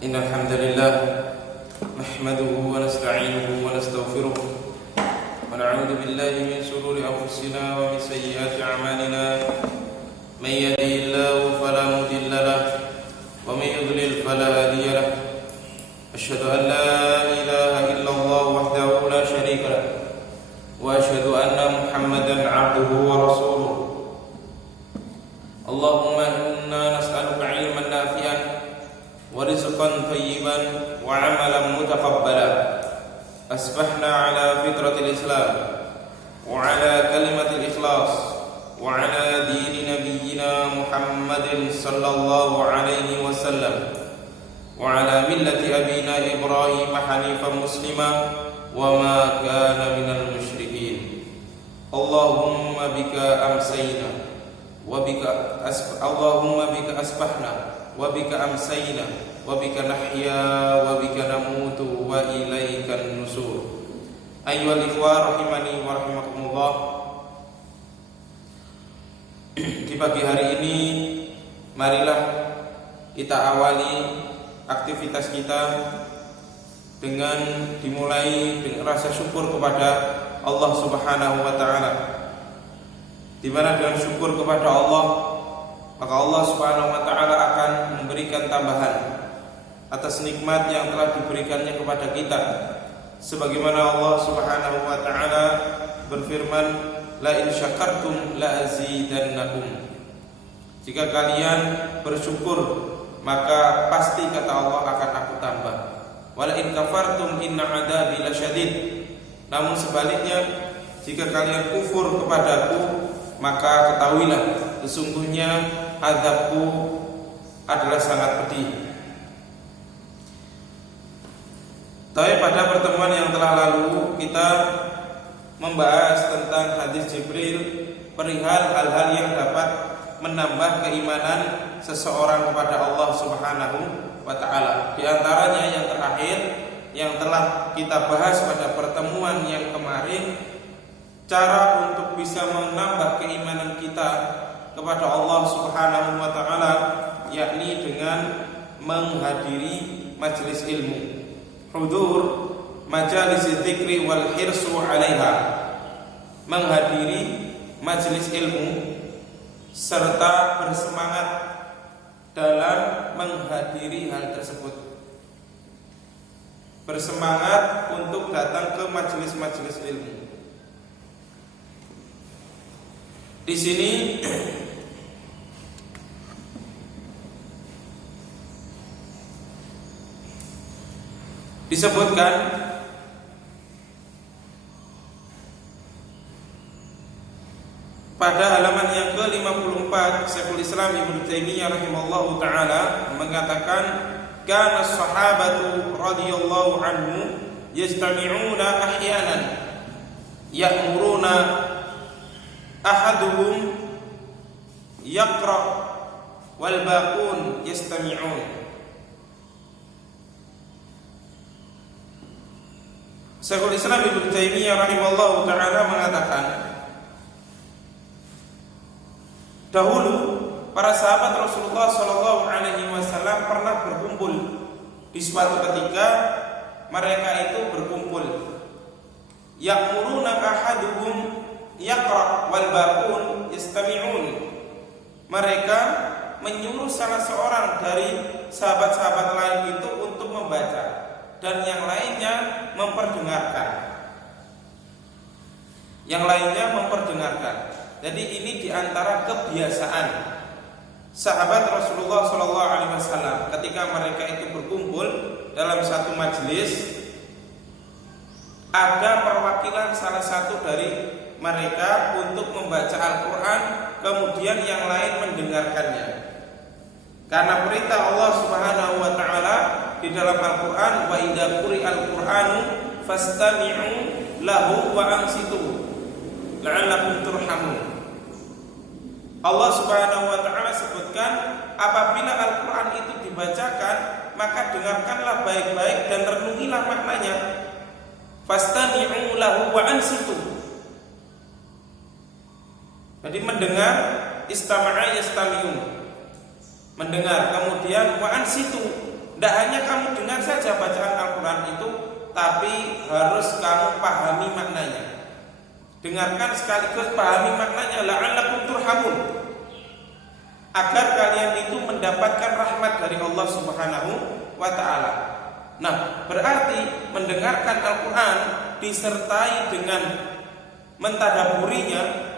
إن الحمد لله نحمده ونستعينه ونستغفره ونعوذ بالله من شرور أنفسنا ومن سيئات أعمالنا من يهده الله فلا مضل له ومن يضلل فلا هادي له أشهد أن لا إله إلا الله وحده لا شريك له وأشهد أن محمدا عبده ورسوله اللهم إنا نسألك علما نافعا ورزقا طيبا وعملا متقبلا أصبحنا على فطرة الإسلام وعلى كلمة الإخلاص وعلى دين نبينا محمد صلى الله عليه وسلم وعلى ملة أبينا إبراهيم حنيفا مسلما وما كان من المشركين اللهم بك أمسينا اللهم بك أصبحنا وبك أمسينا وبك نحيا وبك نموت وإليك النشور أيها الإخوة rahimani wa rahimakumullah. Di pagi hari ini marilah kita awali aktivitas kita dengan dimulai dengan rasa syukur kepada Allah Subhanahu wa taala. Di mana dengan syukur kepada Allah, maka Allah Subhanahu wa taala akan memberikan tambahan atas nikmat yang telah diberikannya kepada kita. Sebagaimana Allah Subhanahu wa taala berfirman, la in syakartum la azidannakum. Jika kalian bersyukur, maka pasti kata Allah akan aku tambah. Wala in kafartum inna adzabi lasyadid. Namun sebaliknya, jika kalian kufur kepadaku, maka ketahuilah sesungguhnya azabku adalah sangat pedih. Tapi pada pertemuan yang telah lalu kita membahas tentang hadis Jibril perihal hal-hal yang dapat menambah keimanan seseorang kepada Allah Subhanahu wa taala. Di antaranya yang terakhir yang telah kita bahas pada pertemuan yang kemarin, cara untuk bisa menambah keimanan kita kepada Allah Subhanahu wa taala yakni dengan menghadiri majelis ilmu. Hudur majalis dzikri wal hirsu 'alaiha. Menghadiri majelis ilmu serta bersemangat dalam menghadiri hal tersebut. Bersemangat untuk datang ke majelis-majelis ilmu. Di sini disebutkan pada halaman yang ke-54 Syekhul Islam Ibnu Taimiyah rahimallahu taala mengatakan, kana sahabatu radhiyallahu anhu yastami'una ahyanan ya'muruna ahaduhum yaqra wal baqun yastami'un. Syekhul Islam Ibnu Taimiyah rahimahullah taala mengatakan, dahulu para sahabat Rasulullah sallallahu alaihi wasallam pernah berkumpul. Di suatu ketika mereka itu berkumpul. Ya'muruna ahaduhum yaqra wal baqun yastami'un. Mereka menyuruh salah seorang dari sahabat-sahabat lain itu untuk membaca dan yang lainnya memperdengarkan. Yang lainnya memperdengarkan. Jadi ini diantara kebiasaan sahabat Rasulullah SAW ketika mereka itu berkumpul dalam satu majelis, ada perwakilan salah satu dari mereka untuk membaca Al-Quran, kemudian yang lain mendengarkannya. Karena perintah Allah Subhanahu wa taala di dalam Al-Quran, wa idza quri'al Qur'anu fastami'u lahu wa ansitu la'allakum turhamun. Allah Subhanahu wa taala sebutkan, apabila Al-Quran itu dibacakan, maka dengarkanlah baik-baik dan renungilah maknanya. Fastami'u lahu wa ansitu. Jadi mendengar, istama'a yastami'un, mendengar, kemudian wa ansitu, Tidak hanya kamu dengar saja bacaan Al-Quran itu, tapi harus kamu pahami maknanya. Dengarkan sekaligus pahami maknanya, la'allakum turhamun, agar kalian itu mendapatkan rahmat dari Allah Subhanahu wa ta'ala. Nah, berarti mendengarkan Al-Quran disertai dengan mentadaburinya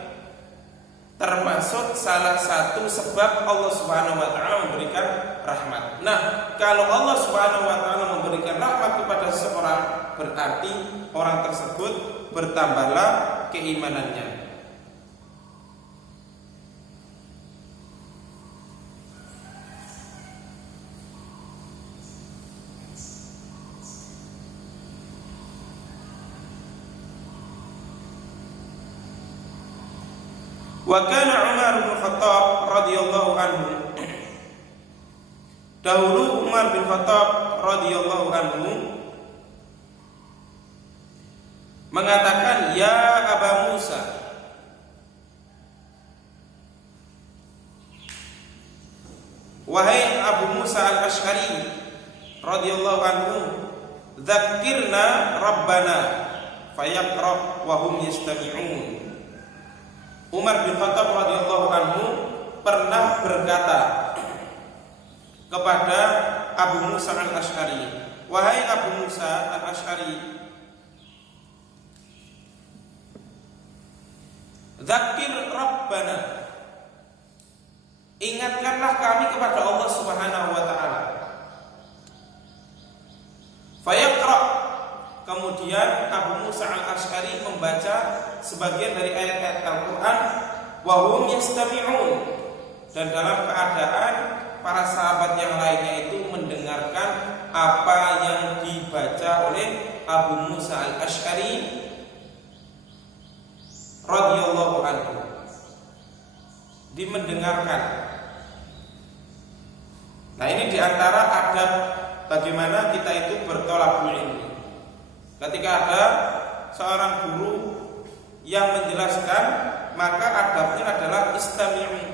termasuk salah satu sebab Allah Subhanahu wa ta'ala memberikan rahmat. Nah, kalau Allah Subhanahu wa ta'ala memberikan rahmat kepada seseorang, berarti orang tersebut bertambahlah keimanannya. Wa kana Umar bin Khattab radhiyallahu anhu, dahulu Umar bin Khattab radhiyallahu anhu mengatakan, ya Aba Musa, wahai Abu Musa al-Asy'ari radhiyallahu anhu, dzakirna Rabbana fayaqra wa hum yastami'un. Umar bin Khattab radhiyallahu anhu pernah berkata kepada Abu Musa al-Asy'ari, wahai Abu Musa al-Asy'ari, dzakir Rabbana, ingatkanlah kami kepada Allah Subhanahu wa ta'ala. Fayaqra, kemudian Abu Musa al-Asy'ari membaca sebagian dari ayat-ayat Al-Quran, wa hum yastami'un, dan dalam keadaan para sahabat yang lainnya itu mendengarkan apa yang dibaca oleh Abu Musa al-Asy'ari radhiyallahu anhu, dimendengarkan. Nah, ini diantara adab bagaimana kita itu bertolak ilmu. Ketika ada seorang guru yang menjelaskan, maka adabnya adalah istami'u.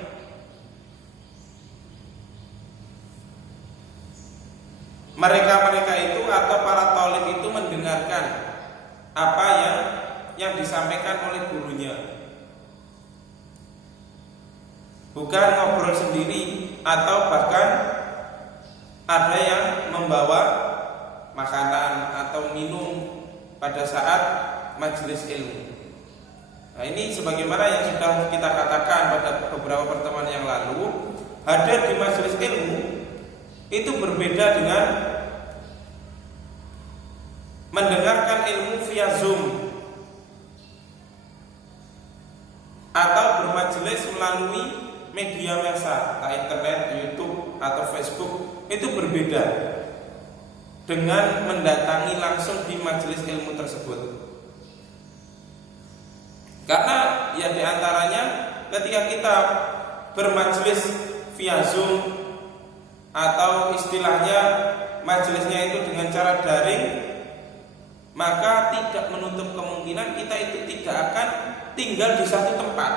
Mereka itu atau para thalib itu mendengarkan apa yang disampaikan oleh gurunya, bukan ngobrol sendiri atau bahkan ada yang membawa makanan atau minum pada saat majelis ilmu. Nah, ini sebagaimana yang sudah kita katakan pada beberapa pertemuan yang lalu, hadir di majelis ilmu itu berbeda dengan mendengarkan ilmu via Zoom atau bermajelis melalui media massa, entah internet, YouTube atau Facebook. Itu berbeda dengan mendatangi langsung di majelis ilmu tersebut. Karena ya diantaranya ketika kita bermajelis via Zoom atau istilahnya majelisnya itu dengan cara daring, maka tidak menutup kemungkinan kita itu tidak akan tinggal di satu tempat.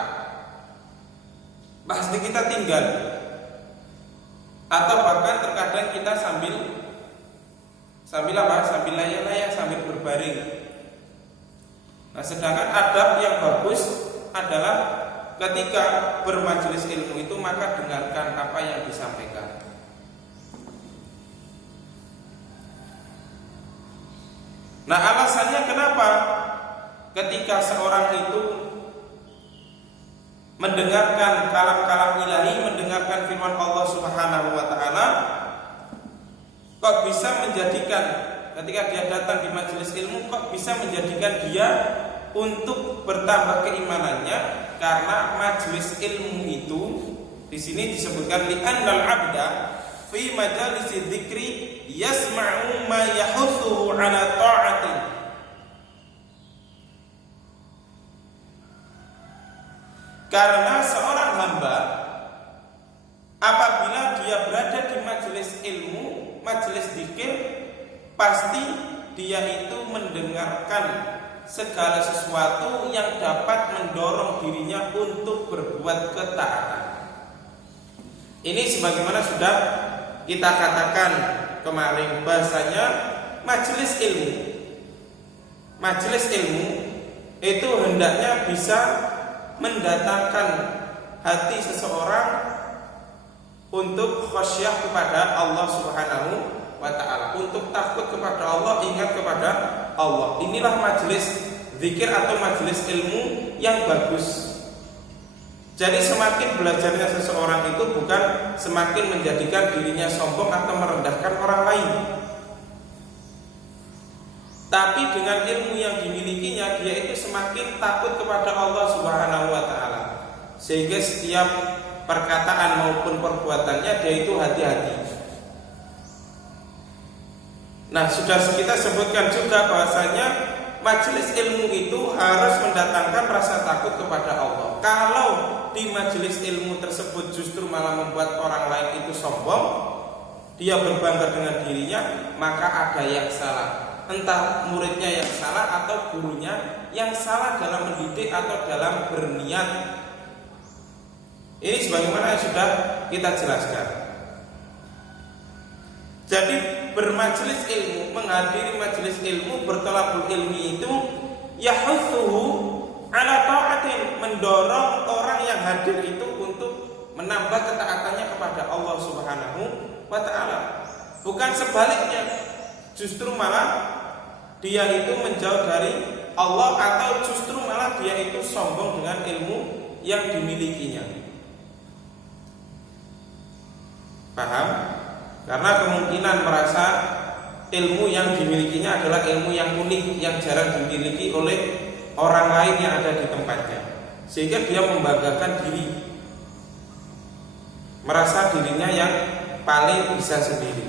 Pasti kita tinggal, atau bahkan terkadang kita sambil layar-layar, sambil berbaring. Nah, sedangkan adab yang bagus adalah ketika bermajelis ilmu itu maka dengarkan apa yang disampaikan. Nah, alasannya kenapa ketika seorang itu mendengarkan kalam-kalam ilahi, mendengarkan firman Allah Subhanahu wa ta'ala, kok bisa menjadikan ketika dia datang di majelis ilmu, kok bisa menjadikan dia untuk bertambah keimanannya? Karena majelis ilmu itu di sini disebutkan li'annal 'abda fi majalisi dzikri yasma'u ma yahuthuhu 'ala ta'ati. Karena seorang hamba apabila dia berada di majelis ilmu, majelis dzikir, pasti dia itu mendengarkan segala sesuatu yang dapat mendorong dirinya untuk berbuat ketaatan. Ini sebagaimana sudah kita katakan kemarin bahasanya majelis ilmu itu hendaknya bisa mendatangkan hati seseorang untuk khasyah kepada Allah Subhanahu wa ta'ala, untuk takut kepada Allah, ingat kepada Allah. Inilah majelis zikir atau majelis ilmu yang bagus. Jadi semakin belajarnya seseorang itu bukan semakin menjadikan dirinya sombong atau merendahkan orang lain, tapi dengan ilmu yang dimilikinya dia itu semakin takut kepada Allah Subhanahu wa ta'ala, sehingga setiap perkataan maupun perbuatannya dia itu hati-hati. Nah, sudah kita sebutkan juga bahwasanya majelis ilmu itu harus mendatangkan rasa takut kepada Allah. Kalau di majelis ilmu tersebut justru malah membuat orang lain itu sombong, dia berbangga dengan dirinya, maka ada yang salah. Entah muridnya yang salah atau gurunya yang salah dalam mendidik atau dalam berniat. Ini sebagaimana yang sudah kita jelaskan. Jadi bermajelis ilmu, menghadiri majelis ilmu, bertolabul ilmi itu yahutsuhu ala ta'atin, mendorong orang yang hadir itu untuk menambah ketaatannya kepada Allah Subhanahu wa ta'ala. Bukan sebaliknya, justru malah dia itu menjauh dari Allah, atau justru malah dia itu sombong dengan ilmu yang dimilikinya. Paham? Karena kemungkinan merasa ilmu yang dimilikinya adalah ilmu yang unik, yang jarang dimiliki oleh orang lain yang ada di tempatnya, sehingga dia membanggakan diri, merasa dirinya yang paling bisa sendiri.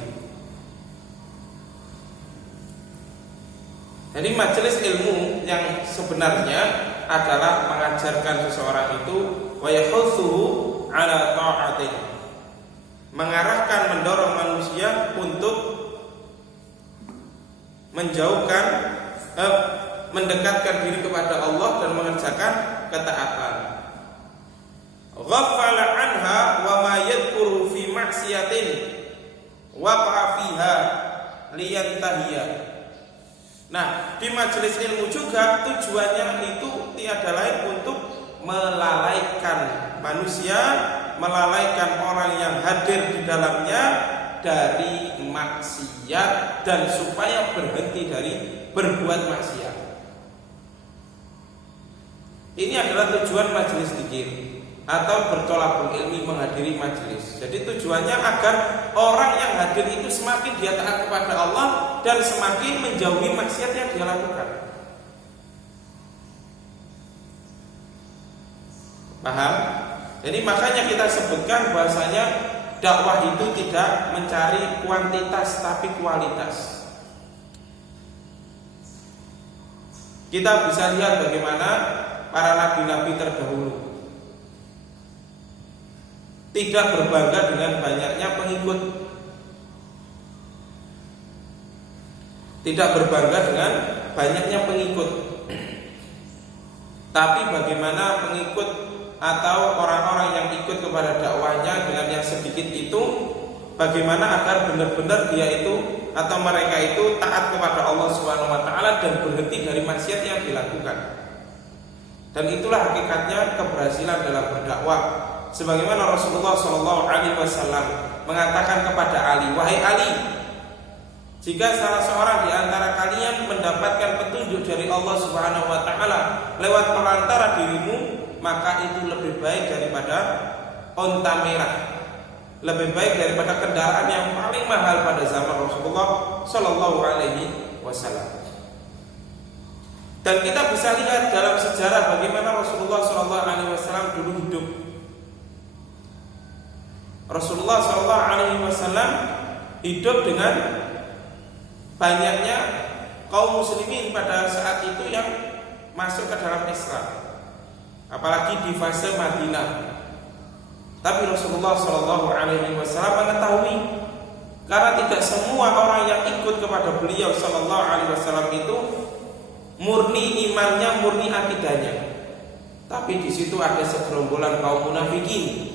Jadi majelis ilmu yang sebenarnya adalah mengajarkan seseorang itu wa yahutsuhu ala ta'atihi, mengarahkan, mendorong manusia untuk menjauhkan, mendekatkan diri kepada Allah dan mengerjakan ketaatan. Ghafala anha wa ma yadhkuru fi maksiatin waqa'a fiha liyantahiya. Nah, di majelis ilmu juga tujuannya itu tiada lain untuk melalaikan manusia, melalaikan orang yang hadir di dalamnya dari maksiat dan supaya berhenti dari berbuat maksiat. Ini adalah tujuan majelis zikir atau bertolabul ilmi, menghadiri majelis. Jadi tujuannya agar orang yang hadir itu semakin dia taat kepada Allah dan semakin menjauhi maksiat yang dia lakukan. Paham? Jadi makanya kita sebutkan bahwasanya dakwah itu tidak mencari kuantitas tapi kualitas. Kita bisa lihat bagaimana para nabi-nabi terdahulu tidak berbangga dengan banyaknya pengikut, tidak berbangga dengan banyaknya pengikut, tapi bagaimana pengikut atau orang-orang yang ikut kepada dakwahnya dengan yang sedikit itu, bagaimana agar benar-benar dia itu atau mereka itu taat kepada Allah Subhanahu wa ta'ala dan berhenti dari maksiat yang dilakukan. Dan itulah hakikatnya keberhasilan dalam berdakwah. Sebagaimana Rasulullah SAW mengatakan kepada Ali, wahai Ali, jika salah seorang di antara kalian mendapatkan petunjuk dari Allah Subhanahu wa ta'ala lewat perantara dirimu, maka itu lebih baik daripada onta merah, lebih baik daripada kendaraan yang paling mahal pada zaman Rasulullah SAW. Dan kita bisa lihat dalam sejarah bagaimana Rasulullah SAW dulu hidup. Rasulullah SAW hidup dengan banyaknya kaum muslimin pada saat itu yang masuk ke dalam Islam, apalagi di fase Madinah. Tapi Rasulullah SAW mengetahui, karena tidak semua orang yang ikut kepada beliau SAW itu murni imannya, murni akidahnya. Tapi di situ ada segerombolan kaum munafikin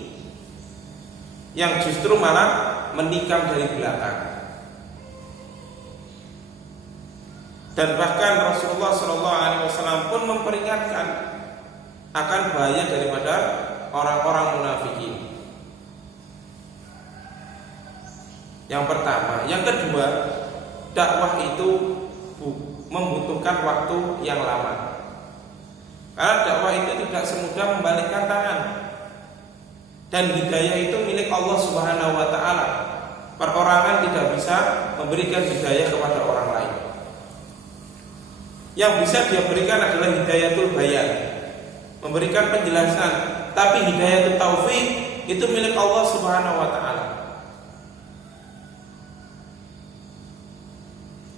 yang justru malah menikam dari belakang. Dan bahkan Rasulullah SAW pun memperingatkan akan bahaya daripada orang-orang munafikin. Yang pertama, yang kedua, dakwah itu membutuhkan waktu yang lama. Karena dakwah itu tidak semudah membalikkan tangan. Dan hidayah itu milik Allah Subhanahu wa taala. Perorangan tidak bisa memberikan hidayah kepada orang lain. Yang bisa dia berikan adalah hidayatul bayan, memberikan penjelasan. Tapi hidayatul taufik itu milik Allah Subhanahu wa taala.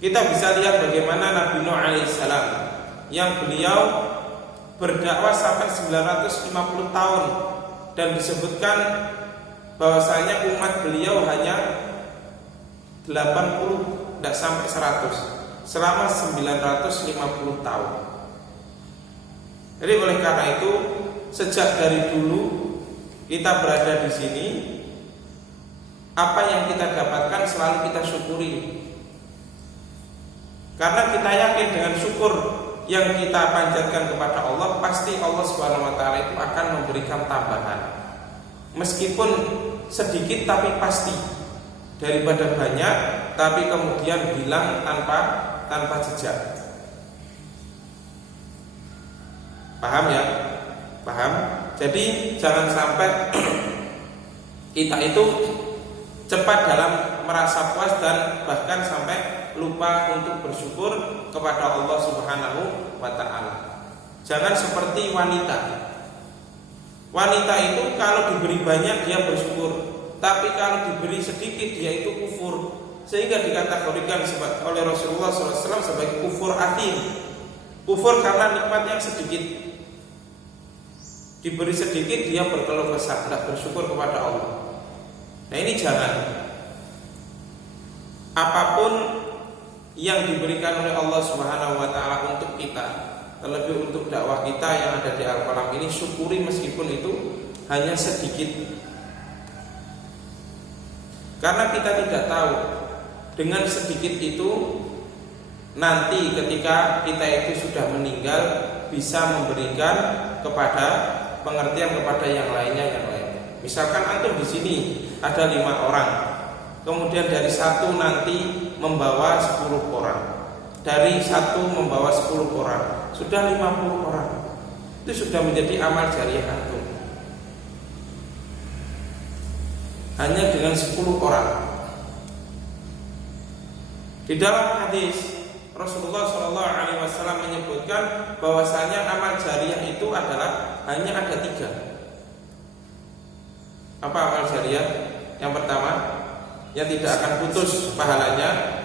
Kita bisa lihat bagaimana Nabi Nuh alaihissalam yang beliau berdakwah sampai 950 tahun, dan disebutkan bahwasanya umat beliau hanya 80, tidak sampai 100 selama 950 tahun. Jadi oleh karena itu sejak dari dulu kita berada di sini, apa yang kita dapatkan selalu kita syukuri. Karena kita yakin dengan syukur yang kita panjatkan kepada Allah, pasti Allah Subhanahu wa taala itu akan memberikan tambahan. Meskipun sedikit tapi pasti, daripada banyak tapi kemudian hilang tanpa jejak. Paham ya? Paham? Jadi jangan sampai kita itu cepat dalam merasa puas dan bahkan sampai lupa untuk bersyukur kepada Allah Subhanahu wa taala. Jangan seperti wanita. Wanita itu kalau diberi banyak dia bersyukur, tapi kalau diberi sedikit dia itu kufur. Sehingga dikategorikan oleh Rasulullah SAW sebagai kufur athim. Kufur karena nikmat yang sedikit. Diberi sedikit dia berkeluh kesah, tidak bersyukur kepada Allah. Nah ini jangan. Apapun yang diberikan oleh Allah Subhanahu wa taala untuk kita, terlebih untuk dakwah kita yang ada di Al-Qalam ini, syukuri meskipun itu hanya sedikit. Karena kita tidak tahu dengan sedikit itu nanti ketika kita itu sudah meninggal bisa memberikan kepada pengertian kepada yang lainnya. Misalkan antum di sini ada 5 orang, kemudian dari satu nanti membawa 10 orang, dari satu membawa 10 orang, sudah 50 orang. Itu sudah menjadi amal jariah antum. Hanya dengan 10 orang. Di dalam hadis Rasulullah SAW menyebutkan bahwasanya amal jariah itu adalah hanya ada 3. Apa amal jariah? Yang pertama, yang tidak akan putus pahalanya,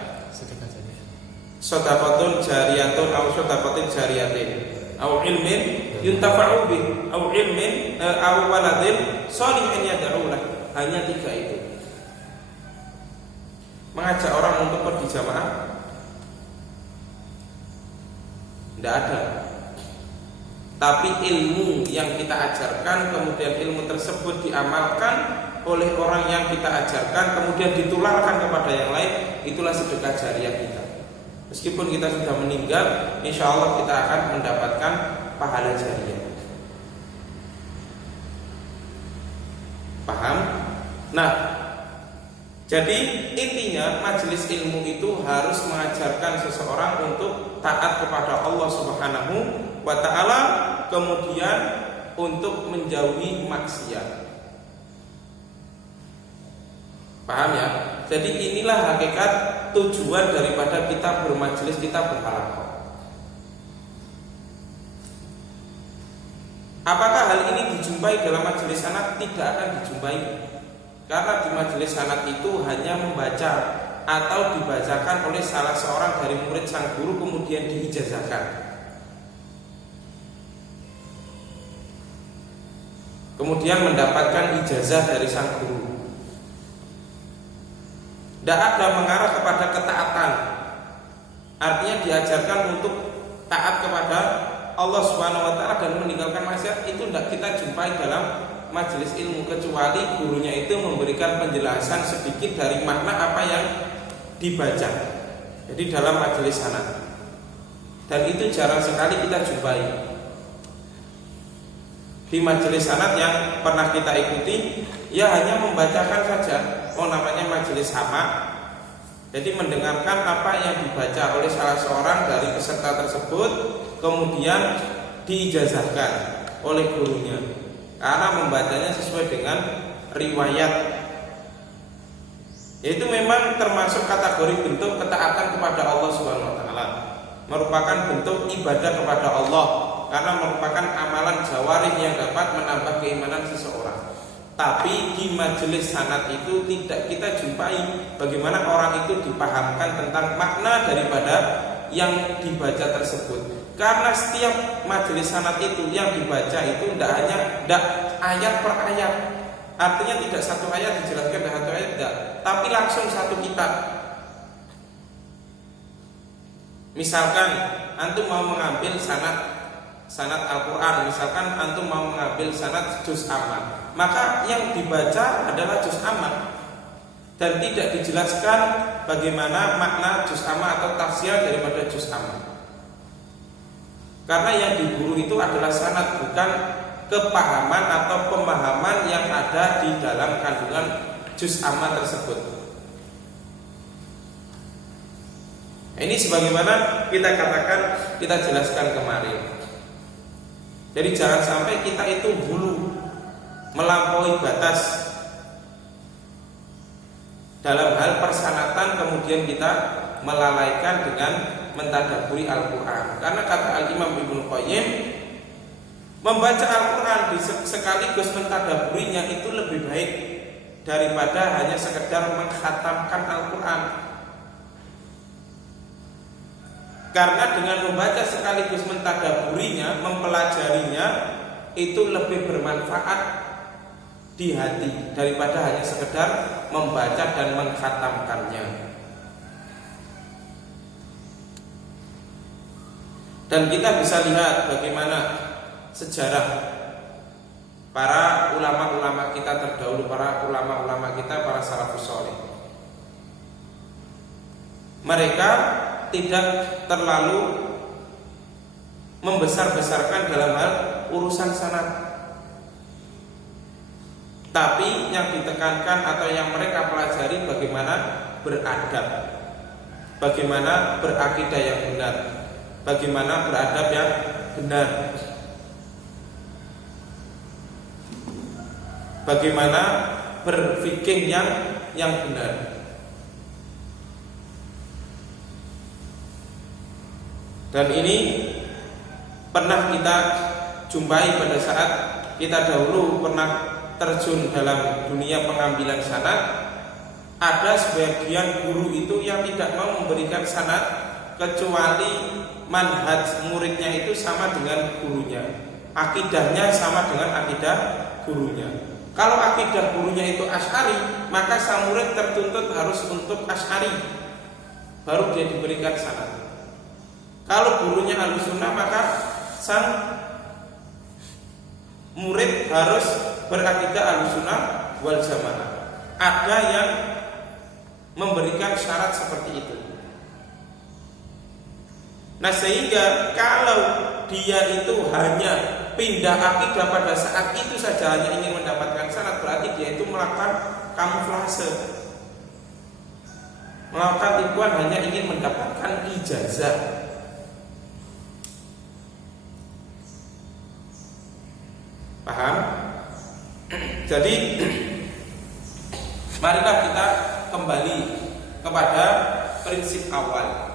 sedekahun jariyatun atau sedekahun jariyatin, atau ilmin yuntafa'u bih, atau ilmin atau waladin sholihin yad'u lah. Hanya 3 itu. Mengajak orang untuk pergi jamaah tidak ada. Tapi ilmu yang kita ajarkan, kemudian ilmu tersebut diamalkan oleh orang yang kita ajarkan, kemudian ditularkan kepada yang lain, itulah sedekah jariah kita. Meskipun kita sudah meninggal, insya Allah kita akan mendapatkan pahala jariah. Paham? Nah, jadi intinya majelis ilmu itu harus mengajarkan seseorang untuk taat kepada Allah Subhanahu wa ta'ala, kemudian untuk menjauhi maksiat. Paham ya? Jadi inilah hakikat tujuan daripada kita bermajelis, kita berhalaqah. Apakah hal ini dijumpai dalam majelis sanad? Tidak akan dijumpai. Karena di majelis sanad itu hanya membaca atau dibacakan oleh salah seorang dari murid sang guru kemudian diijazahkan. Kemudian mendapatkan ijazah dari sang guru. Tidak ada mengarah kepada ketaatan. Artinya diajarkan untuk taat kepada Allah Subhanahu wa ta'ala dan meninggalkan maksiat, itu tidak kita jumpai dalam majelis ilmu, kecuali gurunya itu memberikan penjelasan sedikit dari makna apa yang dibaca. Jadi dalam majelis sanad. Dan itu jarang sekali kita jumpai. Di majelis sanad yang pernah kita ikuti, ya hanya membacakan saja. Oh, namanya majelis sama. Jadi mendengarkan apa yang dibaca oleh salah seorang dari peserta tersebut, kemudian diijazahkan oleh gurunya, karena membacanya sesuai dengan riwayat. Itu memang termasuk kategori bentuk ketaatan kepada Allah Subhanahu wa taala. Merupakan bentuk ibadah kepada Allah, karena merupakan amalan jawarih yang dapat menambah keimanan seseorang. Tapi di majelis sanad itu tidak kita jumpai bagaimana orang itu dipahamkan tentang makna daripada yang dibaca tersebut. Karena setiap majelis sanad itu yang dibaca itu tidak ayat per ayat. Artinya tidak satu ayat dijelaskan dengan satu ayat, tidak, tapi langsung satu kitab. Misalkan antum mau mengambil sanad Al-Quran, misalkan antum mau mengambil sanad juz amma, maka yang dibaca adalah juz amma dan tidak dijelaskan bagaimana makna juz amma atau tafsir daripada juz amma. Karena yang diburu itu adalah sanad, bukan kepahaman atau pemahaman yang ada di dalam kandungan juz amma tersebut. Ini sebagaimana kita katakan, kita jelaskan kemarin. Jadi jangan sampai kita itu hulu, melampaui batas dalam hal persanatan, kemudian kita melalaikan dengan mentadaburi Al-Quran. Karena kata Al-Imam Ibnu Qayyim, membaca Al-Quran sekaligus mentadaburinya itu lebih baik daripada hanya sekedar mengkhatamkan Al-Quran. Karena dengan membaca sekaligus mentadaburinya, mempelajarinya, itu lebih bermanfaat di hati daripada hanya sekedar membaca dan mengkhatamkannya. Dan kita bisa lihat bagaimana sejarah para ulama-ulama kita terdahulu, para ulama-ulama kita, para salafus saleh. Mereka tidak terlalu membesar-besarkan dalam hal urusan sanad, tapi yang ditekankan atau yang mereka pelajari bagaimana beradab, bagaimana berakidah yang benar, bagaimana beradab yang benar, bagaimana berfikih yang benar. Dan ini pernah kita jumpai pada saat kita dahulu pernah terjun dalam dunia pengambilan sanad. Ada sebagian guru itu yang tidak mau memberikan sanad kecuali manhaj muridnya itu sama dengan gurunya, akidahnya sama dengan akidah gurunya. Kalau akidah gurunya itu Asy'ari, maka sang murid tertuntut harus untuk Asy'ari, baru dia diberikan sanad. Kalau gurunya Ahlussunnah, maka sang murid harus berakidah Ahlussunnah wal Jamaah. Ada yang memberikan syarat seperti itu. Nah, sehingga kalau dia itu hanya pindah akidah pada saat itu saja, hanya ingin mendapatkan syarat, berarti dia itu melakukan kamuflase, melakukan tipuan, hanya ingin mendapatkan ijazah. Paham? Jadi marilah kita kembali kepada prinsip awal,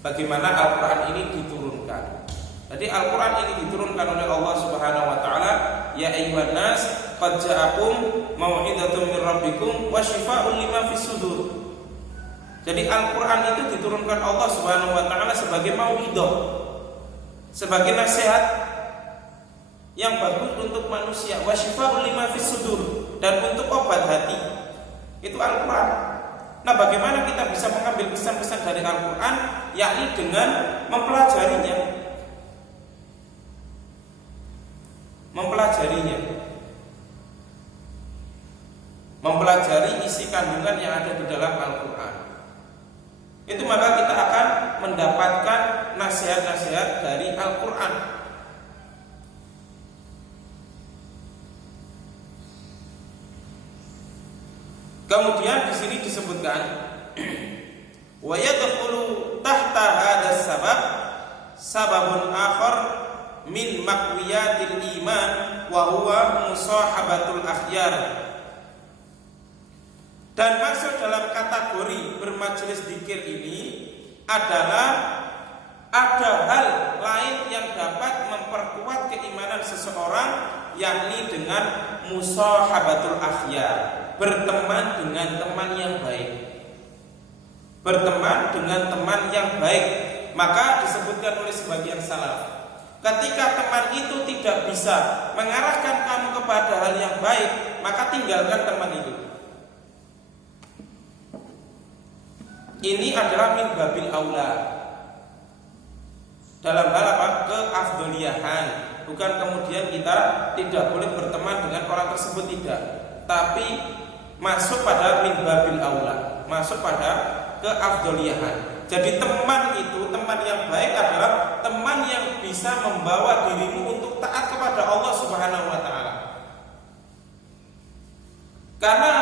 bagaimana Al-Quran ini diturunkan. Jadi Al-Quran ini diturunkan oleh Allah Subhanahu wa taala, ya ayyuhan nas qad ja'akum mau'izatun min rabbikum wa syifaa'un lima fis sudur. Jadi Al-Quran itu diturunkan Allah Subhanahu wa taala sebagai mau'izah, sebagai nasihat yang bagus untuk manusia, wa syifaa'un lima fis sudur, dan untuk obat hati. Itu Al-Quran. Nah, bagaimana kita bisa mengambil pesan-pesan dari Al-Quran? Yakni dengan mempelajarinya. Mempelajari isi kandungan yang ada di dalam Al-Quran. Itu maka kita akan mendapatkan nasihat-nasihat dari Al-Quran. Kemudian di sini disebutkan wa yadkhulu tahta hadzal sabab sababun akhar min maqwiyatil iman wa huwa musahabatul akhyar. Dan masuk dalam kategori bermajelis dzikir ini adalah ada hal lain yang dapat memperkuat keimanan seseorang, yakni dengan musahabatul akhyar, berteman dengan teman yang baik. Berteman dengan teman yang baik. Maka disebutkan oleh sebagian salaf, ketika teman itu tidak bisa mengarahkan kamu kepada hal yang baik, maka tinggalkan teman itu. Ini adalah min babil aula, dalam hal apa? Keafdoliyahan. Bukan kemudian kita tidak boleh berteman dengan orang tersebut, tidak, tapi masuk pada min babil aula, masuk pada keafdoliyahan. Jadi teman itu, teman yang baik adalah teman yang bisa membawa dirimu untuk taat kepada Allah Subhanahu wa taala. Karena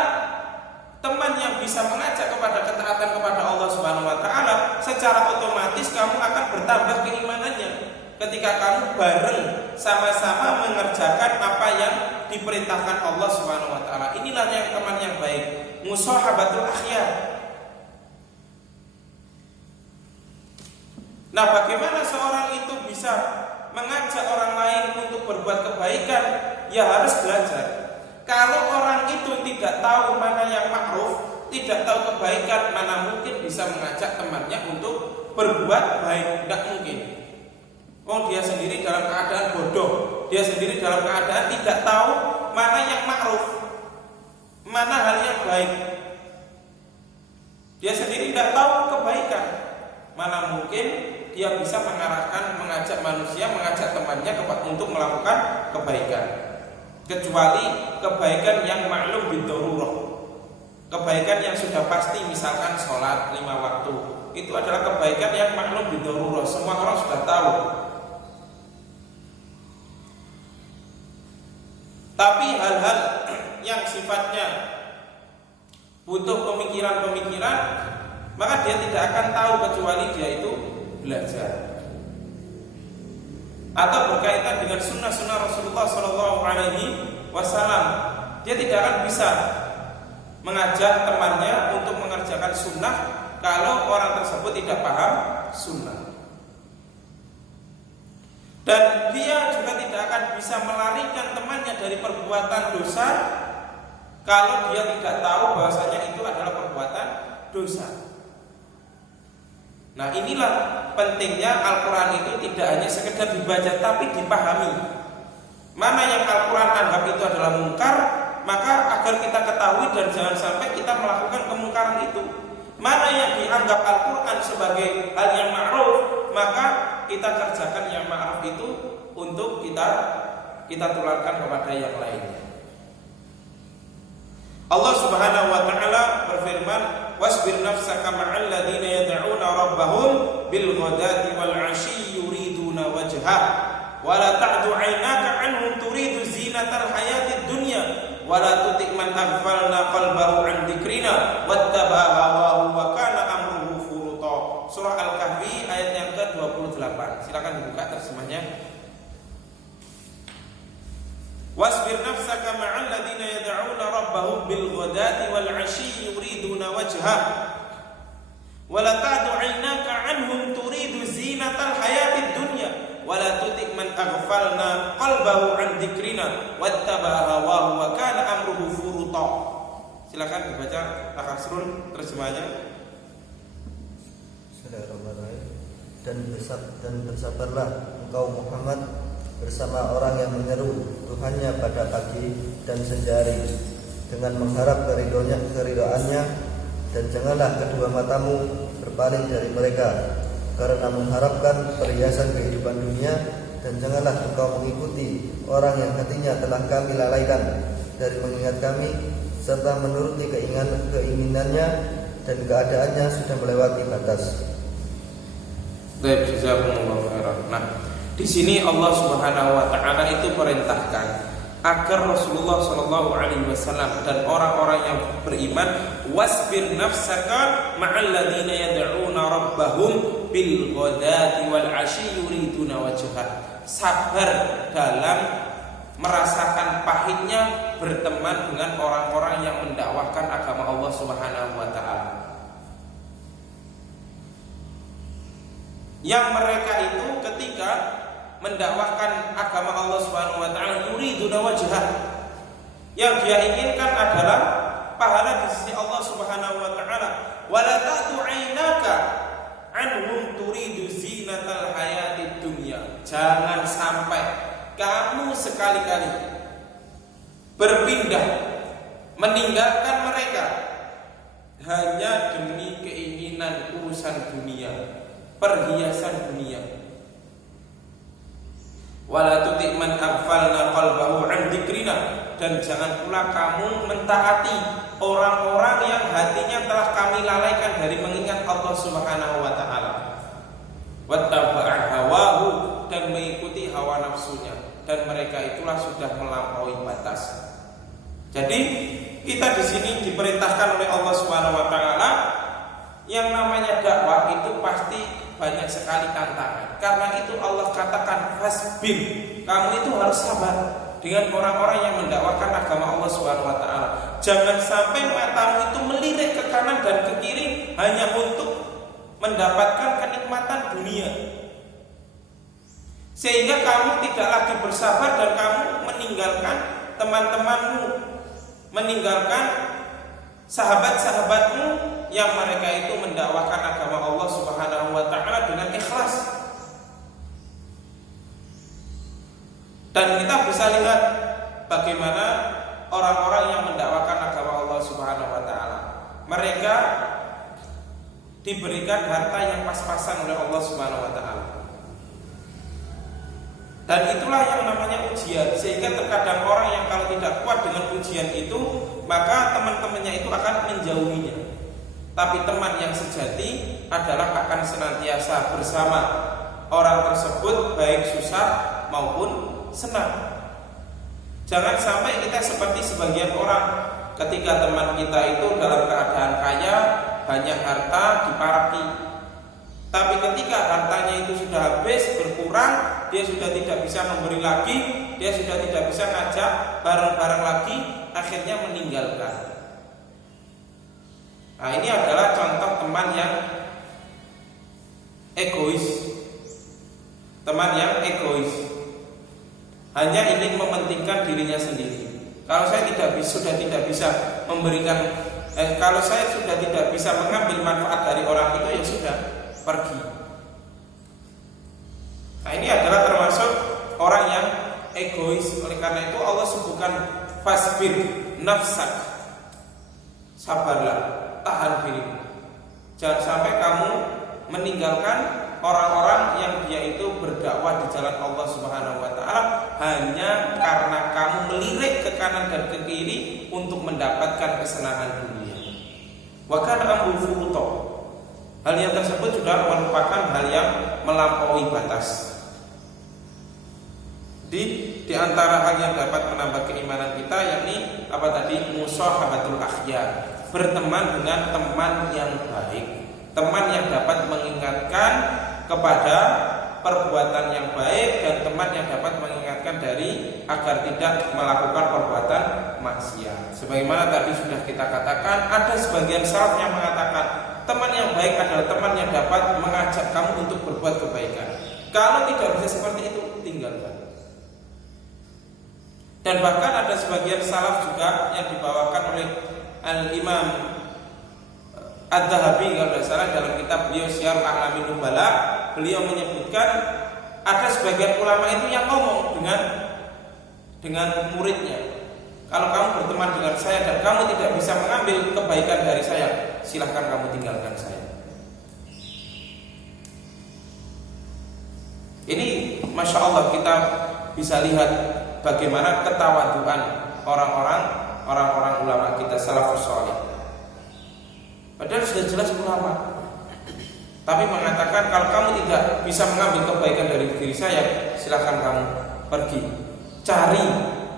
teman yang bisa mengajak kepada ketaatan kepada Allah Subhanahu wa taala, secara otomatis kamu akan bertambah keimanannya ketika kamu bareng sama-sama mengerjakan apa yang diperintahkan Allah Subhanahu wa taala. Inilah yang teman yang baik, musahabatul akhyar. Nah, bagaimana seorang itu bisa mengajak orang lain untuk berbuat kebaikan? Ya harus belajar. Kalau orang itu tidak tahu mana yang ma'ruf, tidak tahu kebaikan, mana mungkin bisa mengajak temannya untuk berbuat baik? Tidak mungkin. Oh, dia sendiri dalam keadaan bodoh, dia sendiri dalam keadaan tidak tahu mana yang ma'ruf, mana hal yang baik. Dia sendiri tidak tahu kebaikan, mana mungkin dia bisa mengarahkan, mengajak manusia, mengajak temannya untuk melakukan kebaikan. Kecuali kebaikan yang maklum bid-darurah, kebaikan yang sudah pasti, misalkan sholat 5 waktu, itu adalah kebaikan yang maklum bid-darurah, semua orang sudah tahu. Tapi hal-hal yang sifatnya butuh pemikiran-pemikiran, maka dia tidak akan tahu kecuali dia itu belajar. Atau berkaitan dengan sunnah-sunnah Rasulullah SAW, dia tidak akan bisa mengajak temannya untuk mengerjakan sunnah kalau orang tersebut tidak paham sunnah. Dan dia juga tidak akan bisa melarikan temannya dari perbuatan dosa kalau dia tidak tahu bahwasanya itu adalah perbuatan dosa. Nah, inilah pentingnya Al-Quran itu tidak hanya sekedar dibaca, tapi dipahami. Mana yang Al-Quran anggap itu adalah mungkar, maka agar kita ketahui dan jangan sampai kita melakukan kemungkaran itu. Mana yang dianggap Al-Quran sebagai hal yang ma'ruf, maka kita kerjakan yang ma'ruf itu untuk kita tularkan kepada yang lainnya. Allah Subhanahu wa taala berfirman, wasbir nafsaka ma'al ladzina yad'una rabbahum bil ghadati wal 'ashyi yuriduna wajhah wa la ta'du 'ainaka 'anhum turidu zinatal hayatid dunya wa la tuti' man aghfalna qalbahu 'an dzikrina wattaba'a hawahu wa kana amruhu furuta. Surah Al-Kahfi ayat yang ke-28. Silakan dibuka terjemahnya. Wasbir nafsaka ma'al ladzina yad'una rabbahum bil ghadati wal 'ashyi yuriduna wajhah wa la ta'du 'ainaka 'anhum turidu zinatal hayatid dunya wa la tuti' man aghfalna qalbahu 'an dzikrina wattaba'a hawahu wa kana amruhu furuta. Silakan dibaca Al-Kasrun terjemahnya. Dan bersabarlah engkau Muhammad bersama orang yang menyeru Tuhannya pada pagi dan senja hari dengan mengharap keridhoannya, dan janganlah kedua matamu berpaling dari mereka karena mengharapkan perhiasan kehidupan dunia, dan janganlah engkau mengikuti orang yang hatinya telah kami lalaikan dari mengingat kami serta menuruti keinginannya dan keadaannya sudah melewati batas. Jazakumullahu khairan. Nah, di sini Allah Subhanahu wa taala itu perintahkan agar Rasulullah sallallahu alaihi wasallam dan orang-orang yang beriman wasbir nafsaka ma'al ladzina yad'una rabbahum bil ghadati wal 'ashyi yuriduna wajhah. Sabar dalam merasakan pahitnya berteman dengan orang-orang yang mendakwahkan agama Allah Subhanahu wa taala. Yang mereka itu ketika mendakwahkan agama Allah Subhanahu wa taala yuriduna wajhah, yang dia inginkan adalah pahala di sisi Allah Subhanahu wa taala. Wala ta'tu 'ainaka anhum turidu zinatal hayatid dunya. Jangan sampai kamu sekali-kali berpindah meninggalkan mereka hanya demi keinginan urusan dunia, perhiasan dunia. Wala tuti man aghfalna qalbahu an dzikrina, dan jangan pula kamu mentaati orang-orang yang hatinya telah kami lalaikan dari mengingat Allah Subhanahu wa taala. Wattaba'a hawahu, dan mengikuti hawa nafsunya, dan mereka itulah sudah melampaui batas. Jadi kita di sini diperintahkan oleh Allah Subhanahu wa taala, yang namanya dakwah itu pasti banyak sekali tantangan. Karena itu Allah katakan fasbir, kamu itu harus sabar dengan orang-orang yang mendakwakan agama Allah Subhanahu wa taala. Jangan sampai matamu itu melirik ke kanan dan ke kiri hanya untuk mendapatkan kenikmatan dunia, sehingga kamu tidak lagi bersabar dan kamu meninggalkan teman-temanmu, meninggalkan sahabat-sahabatmu yang mereka itu mendakwakan agama Allah Subhanahu wa taala dengan ikhlas. Dan kita bisa lihat bagaimana orang-orang yang mendakwakan agama Allah Subhanahu wa taala, mereka diberikan harta yang pas-pasan oleh Allah Subhanahu wa taala. Dan itulah yang namanya ujian, sehingga terkadang orang yang kalau tidak kuat dengan ujian itu, maka teman-temannya itu akan menjauhinya. Tapi teman yang sejati adalah akan senantiasa bersama orang tersebut baik susah maupun senang. Jangan sampai kita seperti sebagian orang, ketika teman kita itu dalam keadaan kaya, banyak harta, diparaki. Tapi ketika hartanya itu sudah habis, berkurang, dia sudah tidak bisa memberi lagi, dia sudah tidak bisa ngajak bareng-bareng lagi, akhirnya meninggalkan. Nah, ini adalah contoh teman yang egois. Teman yang egois, hanya ingin mementingkan dirinya sendiri. Kalau saya sudah tidak bisa memberikan, kalau saya sudah tidak bisa mengambil manfaat dari orang itu, ya sudah, pergi. Nah, ini adalah termasuk orang yang egois. Oleh karena itu Allah sebutkan fasbir nafsak, sabarlah, tahan diri. Jangan sampai kamu meninggalkan orang-orang yang dia itu berdakwah di jalan Allah Subhanahu wa taala hanya karena kamu melirik ke kanan dan ke kiri untuk mendapatkan kesenangan dunia. Wa kana amru furuta. Hal yang tersebut sudah merupakan hal yang melampaui batas. Di antara hal yang dapat menambah keimanan kita, yakni apa tadi? Musahabatul akhyar, berteman dengan teman yang baik, teman yang dapat mengingatkan kepada perbuatan yang baik, dan teman yang dapat mengingatkan dari agar tidak melakukan perbuatan maksiat. Sebagaimana tadi sudah kita katakan, ada sebagian salaf yang mengatakan teman yang baik adalah teman yang dapat mengajak kamu untuk berbuat kebaikan. Kalau tidak bisa seperti itu, tinggalkan. Dan bahkan ada sebagian salaf juga yang dibawakan oleh Al-Imam Ad-Dhahabi kalau tidak salah dalam kitab beliau Syiar A'lamin Nubala, beliau menyebutkan ada sebagian ulama itu yang ngomong dengan muridnya, kalau kamu berteman dengan saya dan kamu tidak bisa mengambil kebaikan dari saya, silahkan kamu tinggalkan saya. Ini Masya Allah kita bisa lihat bagaimana ketawaduan orang-orang ulama kita salafus saleh. Padahal sudah jelas ulama. tapi mengatakan kalau kamu tidak bisa mengambil kebaikan dari diri saya, silakan kamu pergi. Cari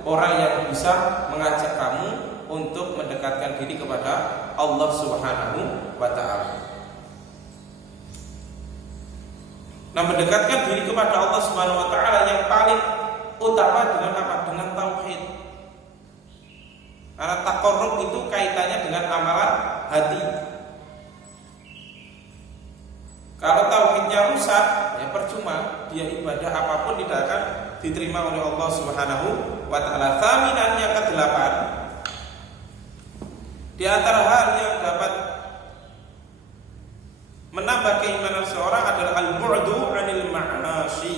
orang yang bisa mengajak kamu untuk mendekatkan diri kepada Allah Subhanahu wa taala. Nah, mendekatkan diri kepada Allah Subhanahu wa taala yang paling utama dengan apa? Dengan tauhid. Karena taqarrub itu kaitannya dengan amalan hati. Kalau tauhidnya rusak, ya percuma dia ibadah apapun tidak akan diterima oleh Allah Subhanahu wa taala. Thaminan, yang ke-8, di antara hal yang dapat menambah keimanan seorang adalah al-bu'du 'anil ma'asi.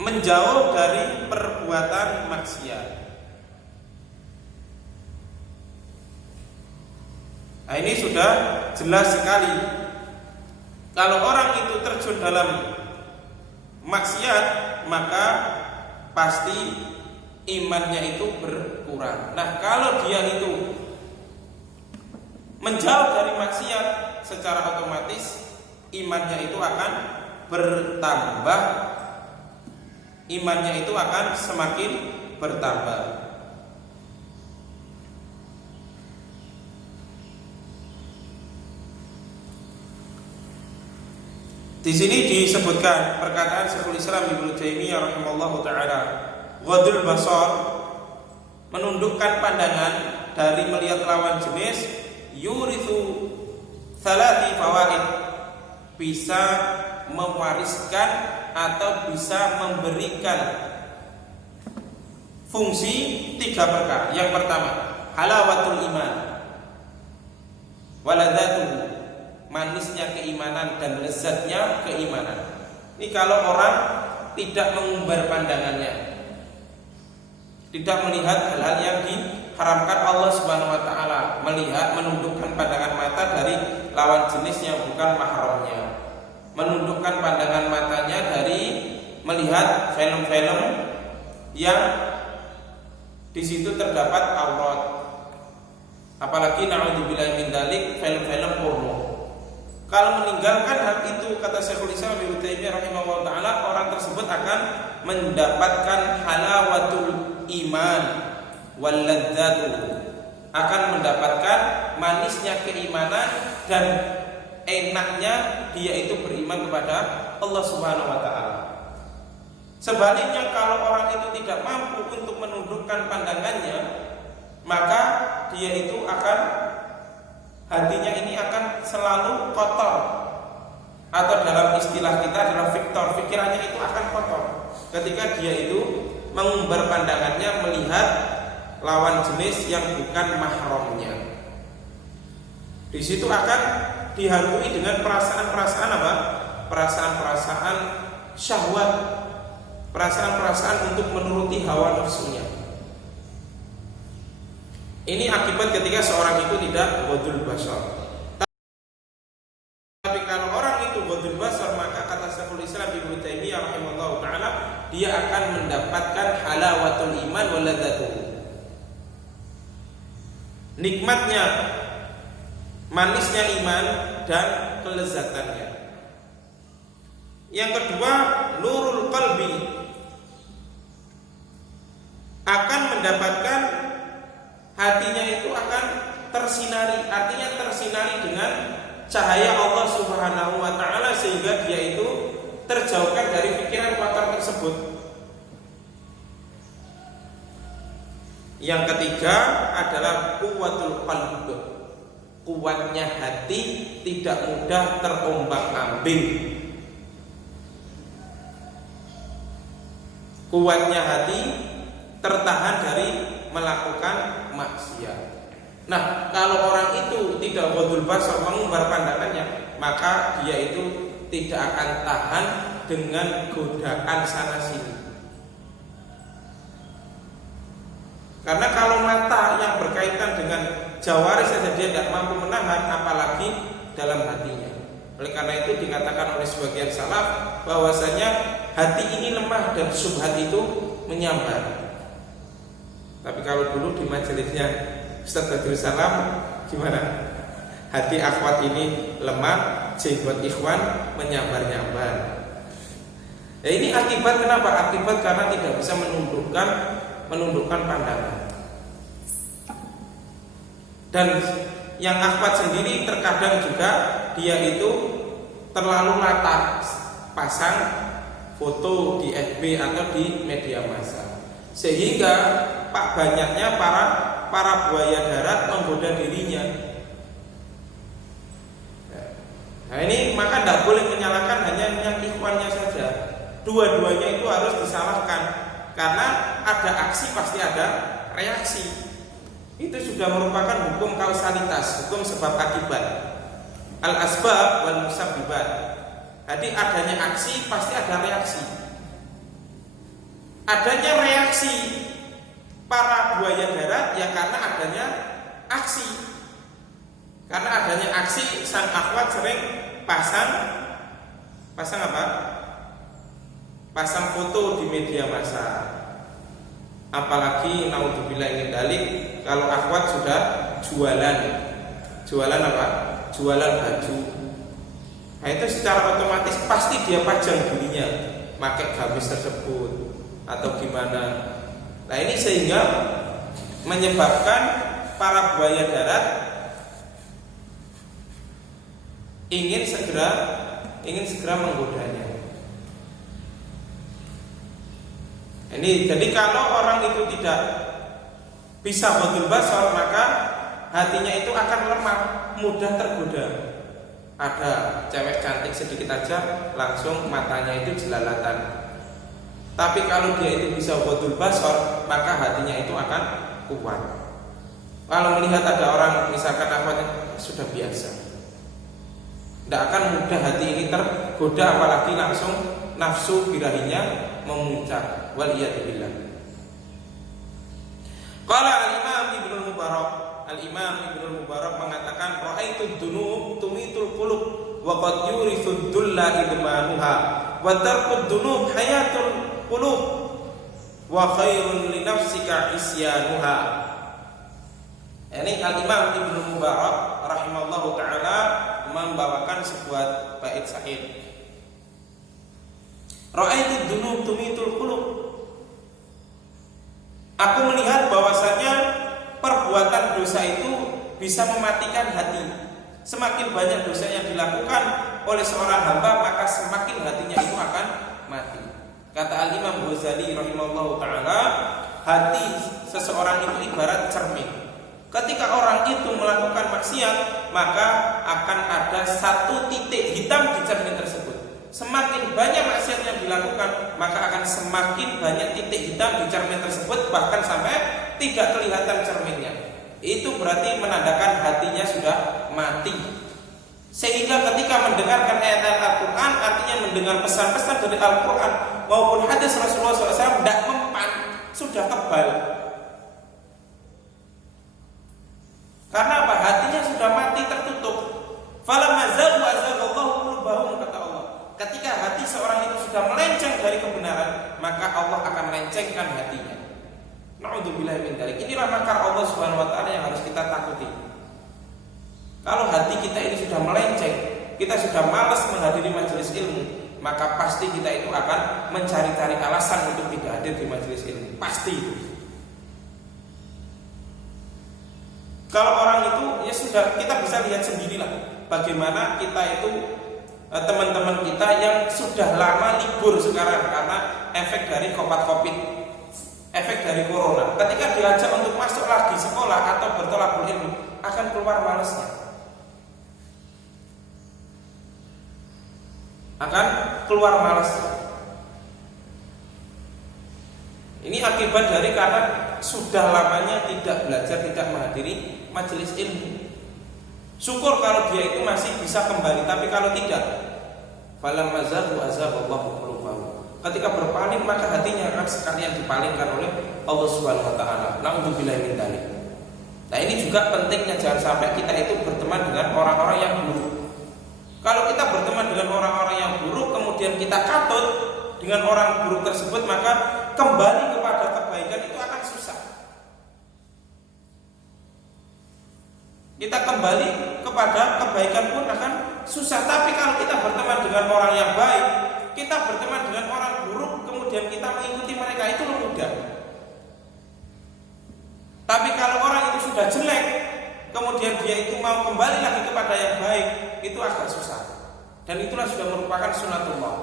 Menjauh dari perbuatan maksiat. Nah, ini sudah jelas sekali. Kalau orang itu terjun dalam maksiat, maka pasti imannya itu berkurang. Nah, kalau dia itu menjauh dari maksiat, secara otomatis imannya itu akan bertambah. Imannya itu akan semakin bertambah. Di sini disebutkan perkataan Syekhul Islam Ibnu Taimiyah rahimahullahu taala, ghadul basar, menundukkan pandangan dari melihat lawan jenis, yurithu thalathi fawaid, bisa mewariskan atau bisa memberikan fungsi 3 perkara. Yang pertama, halawatul iman, waladatuhu, manisnya keimanan dan lezatnya keimanan. Ini kalau orang tidak mengumbar pandangannya, tidak melihat hal-hal yang diharamkan Allah Subhanahu wa taala, melihat menundukkan pandangan mata dari lawan jenis yang bukan mahramnya, menundukkan pandangan matanya dari melihat film-film yang di situ terdapat aurat, apalagi na'udzubillahi min dzalik film-film porno. Kalau meninggalkan hal itu, kata Syekhul Islam Ibnu Taimiyah rahimahullah taala, orang tersebut akan mendapatkan halawatul iman wal ladzatu, akan mendapatkan manisnya keimanan dan enaknya dia itu beriman kepada Allah Subhanahu wa taala. Sebaliknya, kalau orang itu tidak mampu untuk menundukkan pandangannya, maka dia itu akan, hatinya ini akan selalu kotor, atau dalam istilah kita adalah fiktor, pikirannya itu akan kotor ketika dia itu mengumbar pandangannya melihat lawan jenis yang bukan mahramnya. Di situ akan dihantui dengan perasaan-perasaan apa? Perasaan-perasaan syahwat, perasaan-perasaan untuk menuruti hawa nafsunya. Ini akibat ketika seorang itu tidak ghadul basar. Tapi kalau orang itu ghadul basar, maka kata Syekhul Islam Ibnu Taimiyah rahimahullah taala, dia akan mendapatkan halawatul iman wal ladzatuh, nikmatnya, manisnya iman dan kelezatannya. Yang kedua, nurul qalbi, akan mendapatkan, hatinya itu akan tersinari, artinya tersinari dengan cahaya Allah Subhanahu wa taala, sehingga dia itu terjauhkan dari pikiran kotor tersebut. Yang ketiga adalah quwwatul qalb, kuatnya hati, tidak mudah terombang-ambing. Kuatnya hati tertahan dari melakukan maksiat. Nah, kalau orang itu tidak ghadul basar, mengumbar pandangannya, maka dia itu tidak akan tahan dengan godaan sana sini. Karena kalau mata yang berkaitan dengan jawari saja dia tidak mampu menahan, apalagi dalam hatinya. Oleh karena itu dikatakan oleh sebagian salaf bahwasanya hati ini lemah dan syubhat itu menyambar. Tapi kalau dulu di majelisnya Ustaz Badrul Salam, gimana? hati akhwat ini lemah, jenggot ikhwan menyambar-nyambar. Ini akibat kenapa? Akibat karena tidak bisa menundukkan pandangan. Dan yang akhwat sendiri terkadang juga dia itu terlalu latah pasang foto di FB atau di media massa, sehingga banyaknya para buaya darat menggoda dirinya. Nah ini maka tidak boleh menyalahkan hanya yang ikhwannya saja. Dua-duanya itu harus disalahkan, karena ada aksi pasti ada reaksi. Itu sudah merupakan hukum kausalitas, hukum sebab akibat. Al-asbab wal musabbibat. Jadi adanya aksi pasti ada reaksi. Adanya reaksi para buaya darat ya karena adanya aksi. Karena adanya aksi, sang akhwat sering pasang apa? Pasang foto di media massa. Apalagi naudzubillah min dzalik, kalau akhwat sudah jualan apa? Jualan baju. Nah itu secara otomatis pasti dia pajang dirinya pakai gamis tersebut atau gimana. Nah ini sehingga menyebabkan para buaya darat ingin segera menggodanya. Ini jadi kalau orang itu tidak bisa ghadul basar, maka hatinya itu akan lemah, mudah tergoda. Ada cewek cantik sedikit aja langsung matanya itu jelalatan. Tapi kalau dia itu bisa ghadul basar, maka hatinya itu akan kuat. Kalau melihat ada orang misalkan akhwatnya sudah biasa, tidak akan mudah hati ini tergoda, apalagi langsung nafsu birahinya memuncak. Waliyadzubillah. Qala al-Imam Ibnu Mubarak mengatakan ra'aitu dzunub tumitul qulub wa qad yurithu dulla idmanuha wa tarkud dzunub hayatul qulub wa khairun li nafsika isyanuha. Ini al-Imam Ibnu Mubarak rahimallahu taala membawakan sebuah bait syair. Ra'aitu dzunub tumitul qulub. Aku melihat bahwasanya perbuatan dosa itu bisa mematikan hati. Semakin banyak dosa yang dilakukan oleh seorang hamba, maka semakin hatinya itu akan mati. Kata Al-Imam Ghazali rahimahullah ta'ala, hati seseorang itu ibarat cermin. Ketika orang itu melakukan maksiat, maka akan ada satu titik hitam di cermin tersebut. Semakin banyak maksiat yang dilakukan, maka akan semakin banyak titik hitam di cermin tersebut, bahkan sampai tidak kelihatan cerminnya. Itu berarti menandakan hatinya sudah mati. Sehingga ketika mendengarkan ayat-ayat Al-Quran, artinya mendengar pesan-pesan dari Al-Quran maupun hadis Rasulullah SAW, tidak mempan, sudah tebal. Karena apa? Hatinya sudah mati, tertutup. Falamma zaghu azaghallahu qulubahum, kata Allah. Ketika hati seorang itu sudah melenceng dari kebenaran, maka Allah akan melencengkan hatinya. Na'udzubillah min dzalik. Inilah makar Allah Subhanahu wa taala yang harus kita takuti. Kalau hati kita ini sudah melenceng, kita sudah malas menghadiri majelis ilmu, maka pasti kita itu akan mencari-cari alasan untuk tidak hadir di majelis ilmu. Pasti itu. Kalau orang itu ya sudah, kita bisa lihat sendirilah bagaimana kita itu teman-teman kita yang sudah lama libur sekarang karena efek dari Covid, efek dari corona. Ketika diajak untuk masuk lagi sekolah atau bertolak ilmu, akan keluar malasnya, akan keluar malasnya. Ini akibat dari karena sudah lamanya tidak belajar, tidak menghadiri majelis ilmu. Syukur kalau dia itu masih bisa kembali, tapi kalau tidak, falamma zaghu azaghallahu qulubahum. Ketika berpaling, maka hatinya akan sekalian dipalingkan oleh Allah Subhanahu wa taala. Na'udzubillahi min dzalik. Nah, ini juga pentingnya, jangan sampai kita itu berteman dengan orang-orang yang buruk. Kalau kita berteman dengan orang-orang yang buruk, kemudian kita katut dengan orang buruk tersebut, maka kembali kepada kebaikan itu akan susah. Kita kembali kepada kebaikan pun akan susah. Tapi kalau kita berteman dengan orang yang baik, kita berteman dengan orang buruk, kemudian kita mengikuti mereka, itu mudah. Tapi kalau orang itu sudah jelek, kemudian dia itu mau kembali lagi kepada yang baik, itu agak susah. Dan itulah sudah merupakan sunatullah,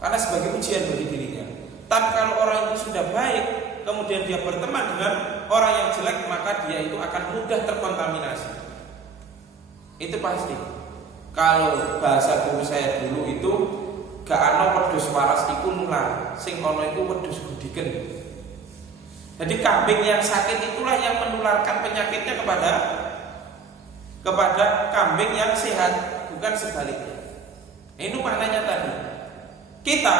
karena sebagai ujian bagi dirinya. Tapi kalau orang itu sudah baik, kemudian dia berteman dengan orang yang jelek, maka dia itu akan mudah terkontaminasi. Itu pasti. Kalau bahasa guru saya dulu itu, gak ana wedhus waras iku nular, sing ana iku wedhus gudiken. Jadi kambing yang sakit itulah yang menularkan penyakitnya kepada kambing yang sehat, bukan sebaliknya. Ini maknanya tadi. Kita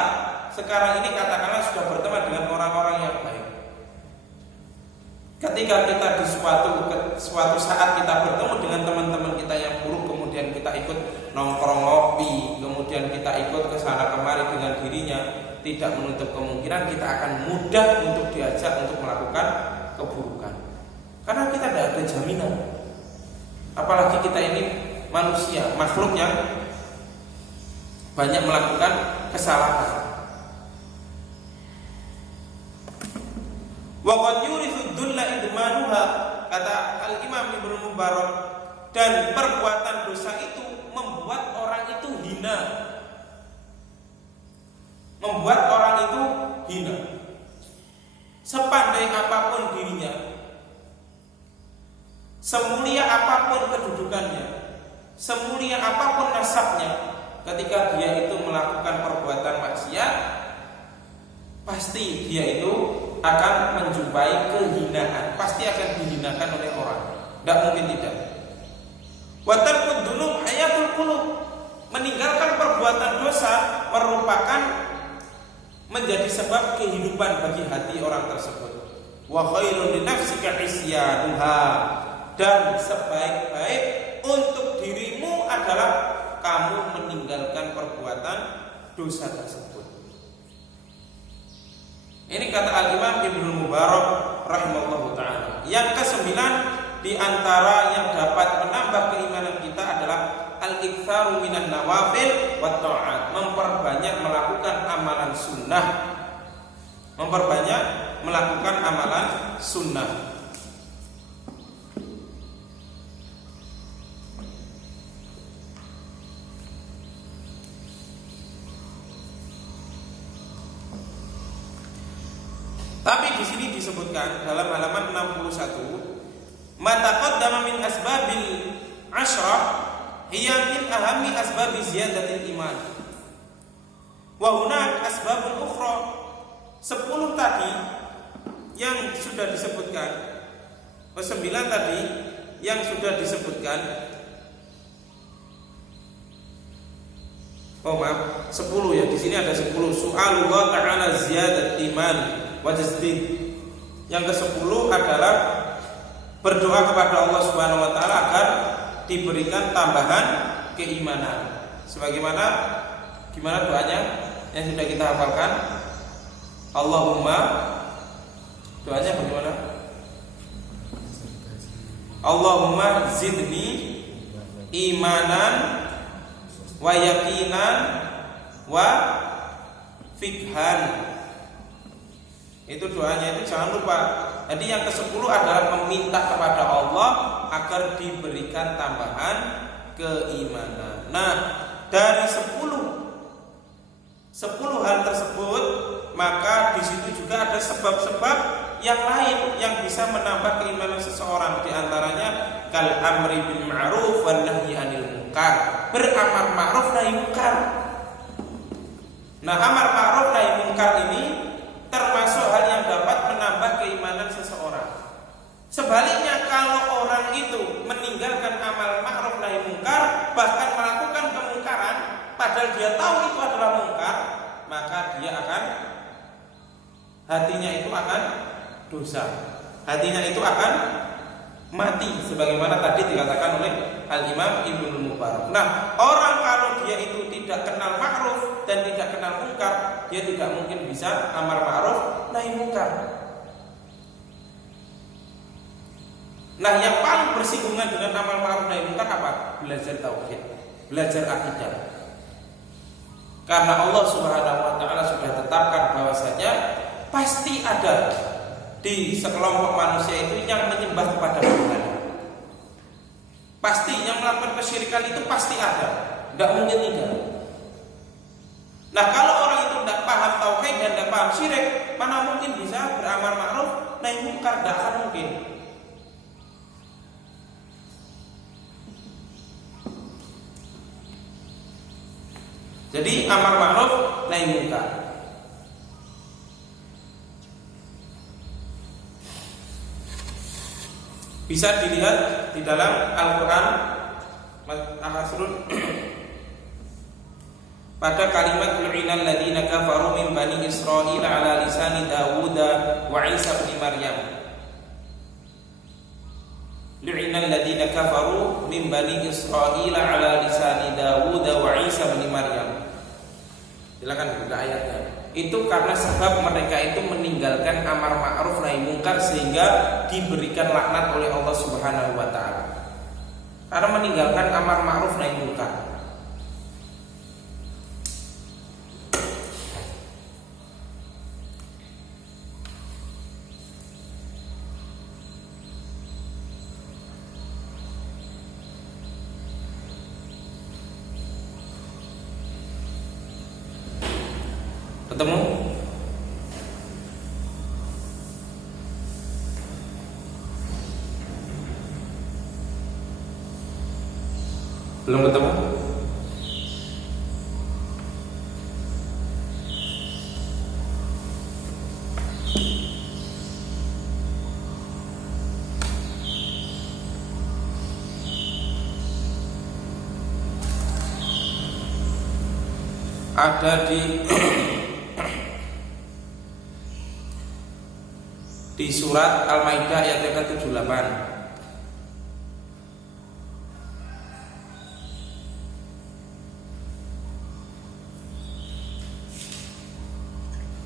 sekarang ini katakanlah sudah berteman dengan orang-orang yang baik. Ketika kita di suatu saat kita bertemu dengan teman-teman kita yang buruk, kemudian kita ikut nongkrong ngopi, kemudian kita ikut ke sana kemari dengan dirinya, tidak menutup kemungkinan kita akan mudah untuk diajak untuk melakukan keburukan. Karena kita tidak ada jaminan. Apalagi kita ini manusia, makhluk yang banyak melakukan kesalahan. Wa qad yurithu dulla idmanuha, kata Al-Imam Ibnu Mubarak, dan perbuatan dosa itu membuat orang itu hina. Membuat orang itu hina. Sepandai apapun dirinya, semulia apapun kedudukannya, semulia apapun nasabnya, ketika dia itu melakukan perbuatan maksiat, pasti dia itu akan menjumpai kehinaan, pasti akan dihinakan oleh orang. Tidak mungkin tidak. Wa tarkud dzunub hayatul qulub, meninggalkan perbuatan dosa merupakan menjadi sebab kehidupan bagi hati orang tersebut. Wa khairun li nafsika isyanuha, dan sebaik-baik untuk dirimu adalah kamu meninggalkan perbuatan dosa tersebut. Ini kata Al-Imam Ibnu Mubarak rahimahullah ta'ala. Yang kesembilan, di antara yang dapat menambah keimanan kita adalah al-iktsaru minan nawafil wat ta'at, memperbanyak melakukan amalan sunnah. Memperbanyak melakukan amalan sunnah. Tapi di sini disebutkan dalam halaman 61, ma taqaddama min asbabil asyrah hiya min ahammi asbabi ziyadatil iman. Wa hunak asbabun ukhra. 10 tadi yang sudah disebutkan, 9 tadi yang sudah disebutkan. Oh maaf, 10 ya. Di sini ada 10. Su'alullah ta'ala ziyadat iman wajazdi. Yang ke-10 adalah berdoa kepada Allah Subhanahu wa taala agar diberikan tambahan keimanan. Sebagaimana gimana doanya yang sudah kita hafalkan? Allahumma, doanya bagaimana? Allahumma zidni imanan wa yaqinan wa fikhan. Itu doanya, itu jangan lupa. Jadi yang ke-10 adalah meminta kepada Allah agar diberikan tambahan keimanan. Nah, dari 10 hal tersebut, maka di situ juga ada sebab-sebab yang lain yang bisa menambah keimanan seseorang. Di antaranya kal amri bil ma'ruf wan nahyi 'anil munkar. Beramar ma'ruf nahi munkar. Nah, amar ma'ruf nahi munkar ini termasuk hal yang dapat menambah keimanan seseorang. Sebaliknya, kalau orang itu meninggalkan amal ma'ruf nahi munkar, bahkan melakukan kemungkaran, padahal dia tahu itu adalah munkar, maka dia akan, hatinya itu akan dosa, hatinya itu akan mati, sebagaimana tadi dikatakan oleh Al-Imam Ibnu Mubarak. Nah, orang kalau dia itu tidak kenal ma'ruf dan tidak kenal munkar, dia tidak mungkin bisa amar ma'ruf nahi munkar. Nah, yang paling bersinggungan dengan amal ma'ruf nahi munkar apa? Belajar tauhid, belajar akidah. Karena Allah Subhanahu wa taala sudah tetapkan bahwasanya pasti ada di sekelompok manusia itu yang menyembah kepada Tuhan. Pasti yang melakukan kesyirikan itu pasti ada, tidak mungkin tidak. Nah, kalau orang itu tidak paham tauhid dan tidak paham syirik, mana mungkin bisa beramal ma'ruf nahi munkar? Tidak akan mungkin. Jadi amar ma'ruf nahi munkar. Bisa dilihat di dalam Al-Qur'an Al-Hasrun pada kalimat lu'inal ladzina kafaru min bani Israil ala lisani Dawud wa Isa bin Maryam. Lu'inal ladzina kafaru min bani Israil ala lisani Dawud wa Isa bin Maryam. Silakan buka ayatnya. Itu karena sebab mereka itu meninggalkan amar ma'ruf nahi munkar sehingga diberikan laknat oleh Allah Subhanahu wa taala. Karena meninggalkan amar ma'ruf nahi munkar. Ketemu? Belum ketemu? Ada di surat Al-Maidah ayat yang ke-78.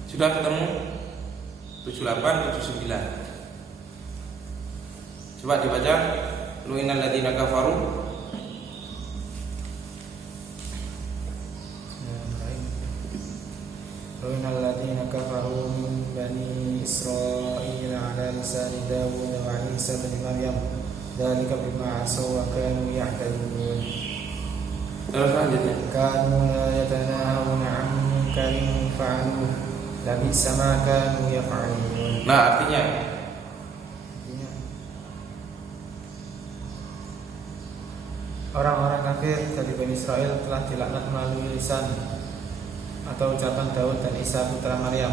Sudah ketemu? 78, 79. Coba dibaca. Lu'inal ladzina kafaru. Lu'inal ladzina kafaru min bani Israil ala lisani Dawud wa Isa bin Maryam. Dzalika bima asaw wa kanu ya'tadun. Terus lanjutnya. Kanu la yatanahawna 'an munkarin fa'aluhu. Labisa ma kanu yaf'alun. Nah, artinya orang-orang kafir dari Bani Israel telah dilaknat melalui lisan atau ucapan Daud dan Isa putra Maryam.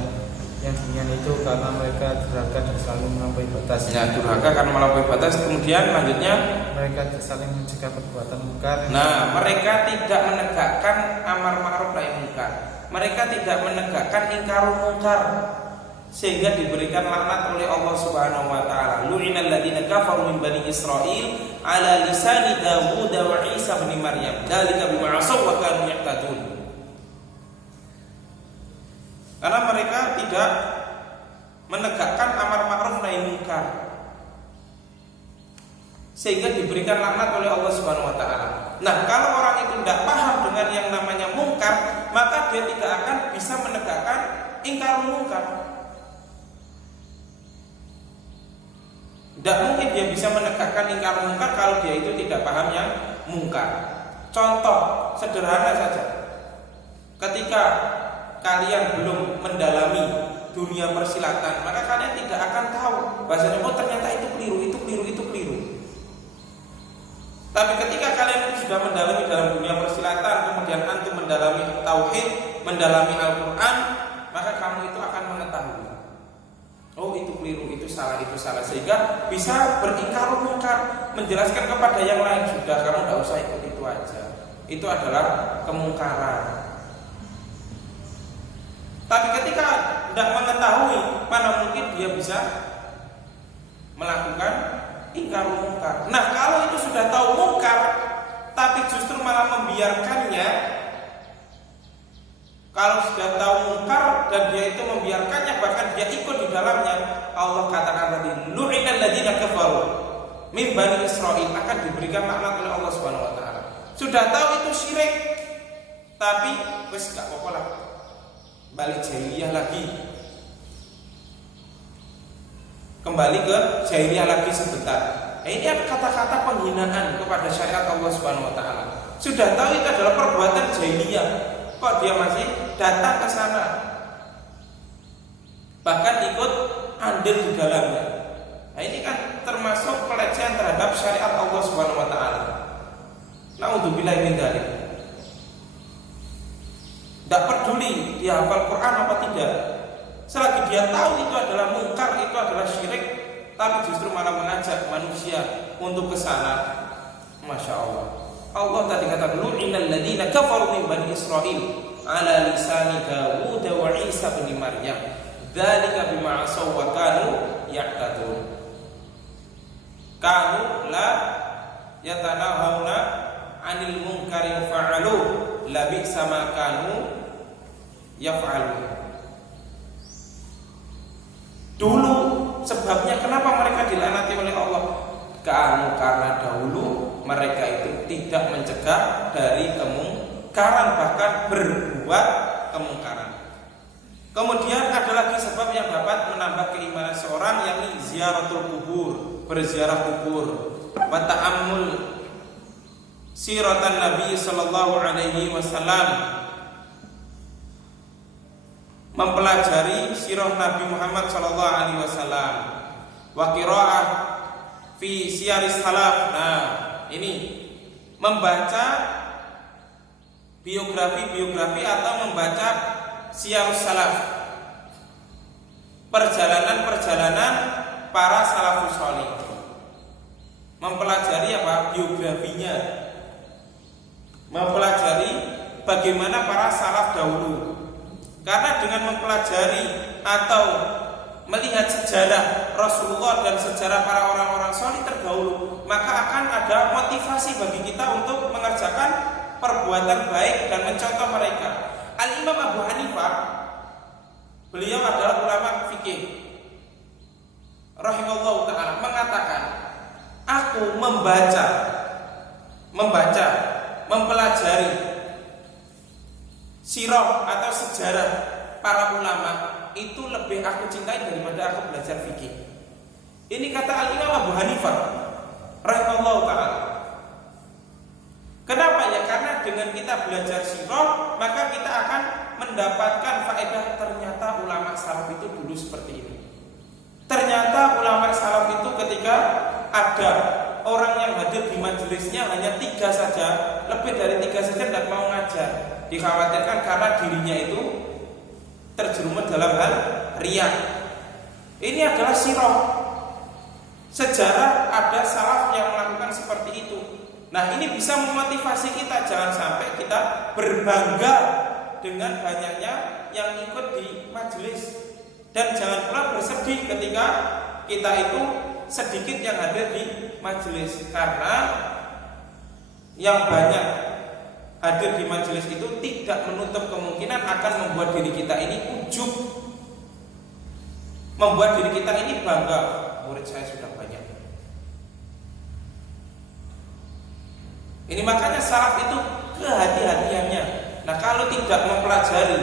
Yang demikian itu karena mereka durhaka dan selalu melampaui batas. ya, durhaka karena melampaui batas. Kemudian lanjutnya Mereka saling mencegah perbuatan mungkar. Nah, mereka tidak menegakkan amar ma'ruf nahi munkar. Mereka tidak menegakkan ingkarul munkar sehingga diberikan laknat oleh Allah Subhanahu wa taala. Lu'inal ladzina kafaru min bani Israil ala lisani Dawud wa Isa bin Maryam. Dzalika bima asaw wa kanu ya'tadun. Karena mereka tidak menegakkan amar ma'ruf nahi munkar sehingga diberikan laknat oleh Allah Subhanahu wa taala. Nah, kalau orang itu tidak paham dengan yang namanya mungkar, maka dia tidak akan bisa menegakkan ingkar mungkar. Tidak mungkin dia bisa menegakkan ingkar mungkar kalau dia itu tidak paham yang mungkar. Contoh sederhana saja. Ketika kalian belum mendalami dunia persilatan, maka kalian tidak akan tahu bahasanya, oh ternyata itu keliru, itu keliru, itu keliru. Tapi ketika kalian itu sudah mendalami dalam dunia persilatan, kemudian antum mendalami tauhid, mendalami Al-Quran, maka kamu itu akan mengetahui, oh itu keliru, itu salah, sehingga bisa beringkar mungkar, menjelaskan kepada yang lain, sudah kamu tidak usah ikut itu aja. Itu adalah kemungkaran. Tapi ketika tidak mengetahui, mana mungkin dia bisa melakukan ingkar mungkar. Nah, kalau itu sudah tahu mungkar, tapi justru malah membiarkannya, kalau sudah tahu mungkar dan dia itu membiarkannya, bahkan dia ikut di dalamnya, Allah katakan tadi, lu'inal ladzina kafaru. min Bani Israil akan diberikan laknat oleh Allah Subhanahu wa taala. Sudah tahu itu syirik, tapi wis gak apa-apa lah. Balik jahiliyah lagi. Kembali ke jahiliyah lagi sebentar. Ini ada kata-kata penghinaan kepada syariat Allah Subhanahu wa taala. Sudah tahu itu adalah perbuatan jahiliyah, kok dia masih datang ke sana, bahkan ikut andil di dalamnya. Nah, ini kan termasuk pelecehan terhadap syariat Allah Subhanahu wa taala. Naudzubillahi min dzalik. Tidak peduli dia hafal Quran apa tidak, selagi dia tahu itu adalah mungkar, itu adalah syirik, tapi justru malah mengajak manusia untuk ke sana. Masya Allah. Allah tadi kata dulu, innal ladzina kafaru min bani Israil ala lisani Dawud wa Isa bin Maryam dzalika bima asaw wa kanu ya'tadun kanu la yatanahawna 'anil munkarin fa'alu labisa ma kanu yaf'alun. Dulu sebabnya kenapa mereka dilaknati oleh Allah? Karena dahulu mereka itu tidak mencegah dari kemungkaran, bahkan berbuat kemungkaran. Kemudian ada lagi sebab yang dapat menambah keimanan seorang, yakni ziaratul kubur, berziarah kubur, wa ta'ammul siratan Nabi sallallahu alaihi wasallam, mempelajari sirah Nabi Muhammad sallallahu alaihi wasallam, wa qiraah fi siyaris salaf. Nah, ini membaca biografi atau membaca siyarus salaf, perjalanan para salafus shalih, mempelajari apa? Biografinya, mempelajari bagaimana para salaf dahulu. Karena dengan mempelajari atau melihat sejarah Rasulullah dan sejarah para orang-orang shalih terdahulu, maka akan ada motivasi bagi kita untuk mengerjakan perbuatan baik dan mencontoh mereka. Al-Imam Abu Hanifah, beliau adalah ulama fikih rahimahullah ta'ala, mengatakan, aku mempelajari sirah atau sejarah para ulama itu lebih aku cintai daripada aku belajar fikih. Ini kata Al-Imam Abu Hanifah rahimahullah ta'ala. Kenapa ya? Karena dengan kita belajar sirah, maka kita akan mendapatkan faedah, ternyata ulama salaf itu dulu seperti ini. Ternyata ulama salaf itu ketika ada orang yang hadir di majelisnya hanya 3 saja, lebih dari 3 saja tidak mau ngajar, dikhawatirkan karena dirinya itu terjerumus dalam hal riya. Ini adalah sirah. Sejarah ada salaf yang melakukan seperti itu. Nah, ini bisa memotivasi kita, jangan sampai kita berbangga dengan banyaknya yang ikut di majelis, dan jangan pula bersedih ketika kita itu sedikit yang hadir di majelis, karena yang banyak hadir di majelis itu tidak menutup kemungkinan akan membuat diri kita ini ujub, membuat diri kita ini bangga, murid saya sudah banyak. Ini makanya salaf itu kehati-hatiannya. Nah, kalau tidak mempelajari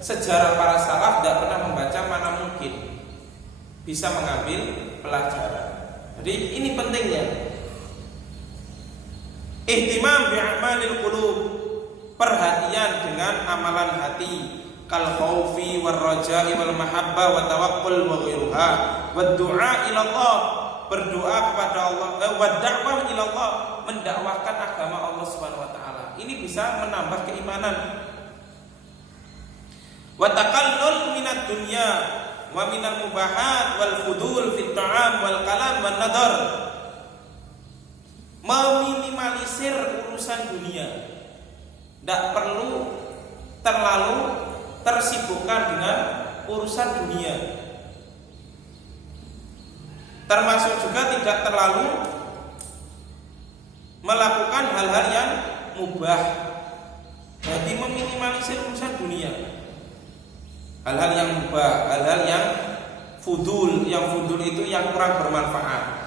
sejarah para salaf, tidak pernah membaca, mana mungkin bisa mengambil pelajaran. Jadi ini pentingnya. Ihtimam bi'amalil qulub, perhatian dengan amalan hati, kal khaufi war raja'i wal mahabbah wa tawakkul wa ghairuha, wa du'a ila Allah, berdoa kepada Allah, wa da'wah ila Allah, mendakwahkan agama Allah Subhanahu wa taala. Ini bisa menambah keimanan. Wa taqallul minad dunya wa minal mubahat wal fudul fit ta'am wal kalam wan nadar, meminimalisir urusan dunia, tidak perlu terlalu tersibukkan dengan urusan dunia, termasuk juga tidak terlalu melakukan hal-hal yang mubah. Jadi meminimalisir urusan dunia, hal-hal yang mubah, hal-hal yang fudul. Yang fudul itu yang kurang bermanfaat.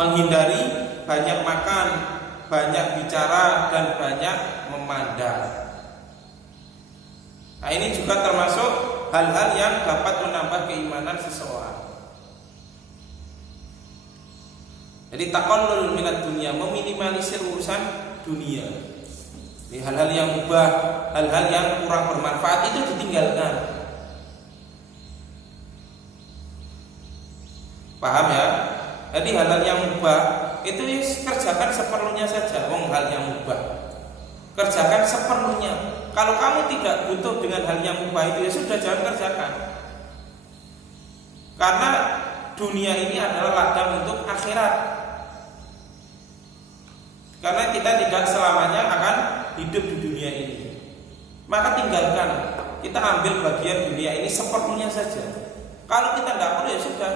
menghindari banyak makan, banyak bicara, dan banyak memandang. Nah, ini juga termasuk hal-hal yang dapat menambah keimanan seseorang. Jadi taqallul minad dunia, meminimalisir urusan dunia. Jadi hal-hal yang mubah, hal-hal yang kurang bermanfaat itu ditinggalkan. Paham ya? Jadi hal-hal yang mubah itu kerjakan seperlunya saja. Hal yang mubah kerjakan seperlunya. Kalau kamu tidak butuh dengan hal yang mubah itu, ya sudah, jangan kerjakan. Karena dunia ini adalah ladang untuk akhirat. Karena kita tidak selamanya akan hidup di dunia ini. Maka tinggalkan. Kita ambil bagian dunia ini seperlunya saja. Kalau kita tidak perlu, ya sudah,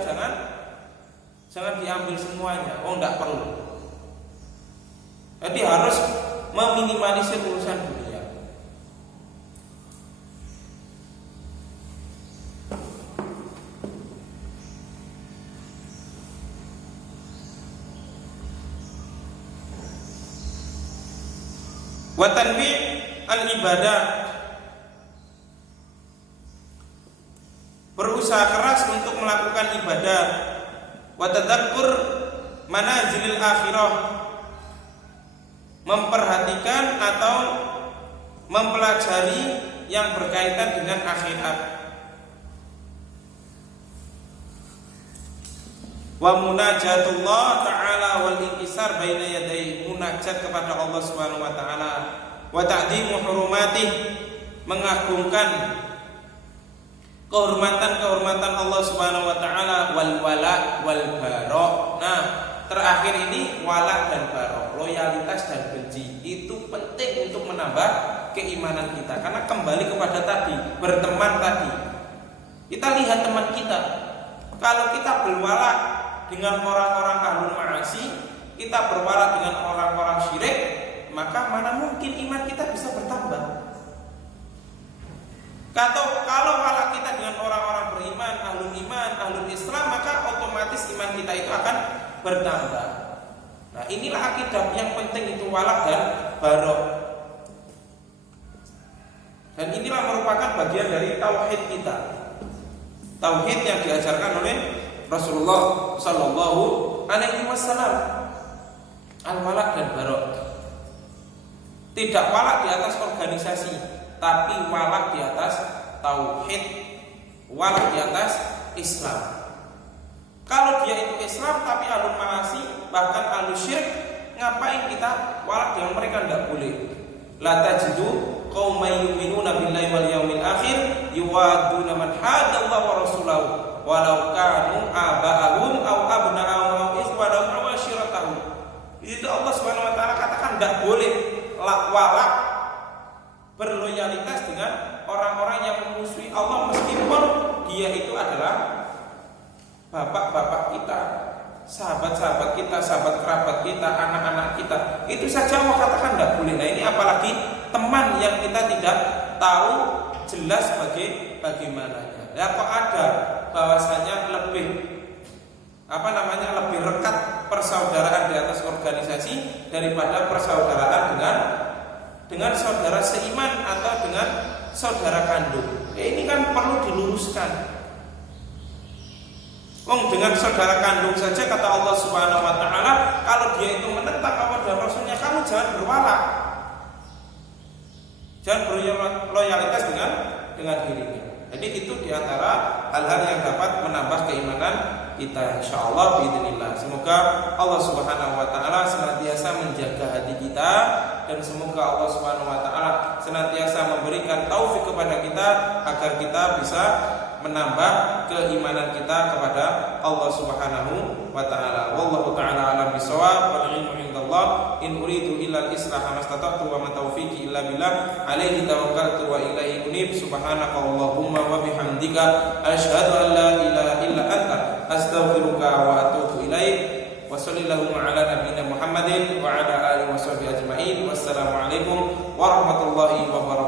jangan diambil semuanya. Tidak perlu. Jadi harus meminimalisir urusan dunia. Wa tanbi' al-ibadah, berusaha keras untuk melakukan ibadah. Wa tadakkur manazilil akhirah, memperhatikan atau mempelajari yang berkaitan dengan akhirat. Wa munajatullah ta'ala wal inkisar baina yadayhi, munajat kepada Allah Subhanahu wa taala. Wa ta'dhimu hurumatih, mengagungkan kehormatan Allah Subhanahu wa taala. Wal wala wal bara. Nah, terakhir ini wala dan bara, loyalitas dan benci, itu penting untuk menambah keimanan kita. Karena kembali kepada tadi, berteman tadi. Kita lihat teman kita. Kalau kita berwala dengan orang-orang ahlul ma'asi, kita berwala dengan orang-orang syirik, maka mana mungkin iman kita bisa bertambah. Kalau wala kita dengan orang-orang beriman, ahlul iman, ahlul Islam, maka otomatis iman kita itu akan bertambah. Nah, inilah akidah yang penting, itu wala dan barok. Dan inilah merupakan bagian dari tauhid kita. Tauhid yang diajarkan oleh Rasulullah Sallallahu Alaihi Wasallam. Al-wala dan barok. Tidak wala di atas organisasi, tapi wala di atas tauhid, wala di atas Islam. Kalau dia itu Islam tapi ahlul ma'asi, bahkan ahlul syirik, ngapain kita wala dengan mereka? Tidak boleh. La tajidu qauman yu'minuna billahi wal yawmil akhir yuwadduna man haddallaha wa rasulahu walau kanu aba'ahum aw abna'ahum aw ikhwanahum aw ashiratahum. Itu Allah Subhanahu wa taala katakan tidak boleh wala berloyalitas dengan orang-orang yang memusuhi Allah, meskipun dia itu adalah bapak-bapak kita, sahabat-sahabat kita, sahabat kerabat kita, anak-anak kita. Itu saja Allah katakan tidak boleh. Nah, ini apalagi teman yang kita tidak tahu jelas bagaimananya. Ya, kok ada bahwasanya lebih lebih rekat persaudaraan di atas organisasi daripada persaudaraan dengan saudara seiman atau dengan saudara kandung. Ini kan perlu diluruskan. Dengan saudara kandung saja kata Allah Subhanahu wa taala, kalau dia itu menentang Allah dan Rasulnya, kamu jangan berwala, jangan berloyalitas dengan dirinya. Jadi itu diantara hal-hal yang dapat menambah keimanan kita, insyaallah biidznillah. Semoga Allah Subhanahu wa taala senantiasa menjaga hati kita, dan semoga Allah Subhanahu wa taala senantiasa memberikan taufik kepada kita agar kita bisa menambah keimanan kita kepada Allah Subhanahu wa taala. Wallahu taala alam bisawab, wal ilmu indallah. In uridu illa al-islaha mastata'tu wa ma taufiqi illa billah. Alaihi tawakkaltu wa ilaihi unib. Subhanakallahumma wa bihamdika asyhadu an la ilaha illa anta astaghfiruka wa atubu ilaik. Wa sallallahu ala nabiyyina Muhammadin wa ala alihi wa sahbihi ajma'in. Wassalamu alaikum warahmatullahi wabarakatuh.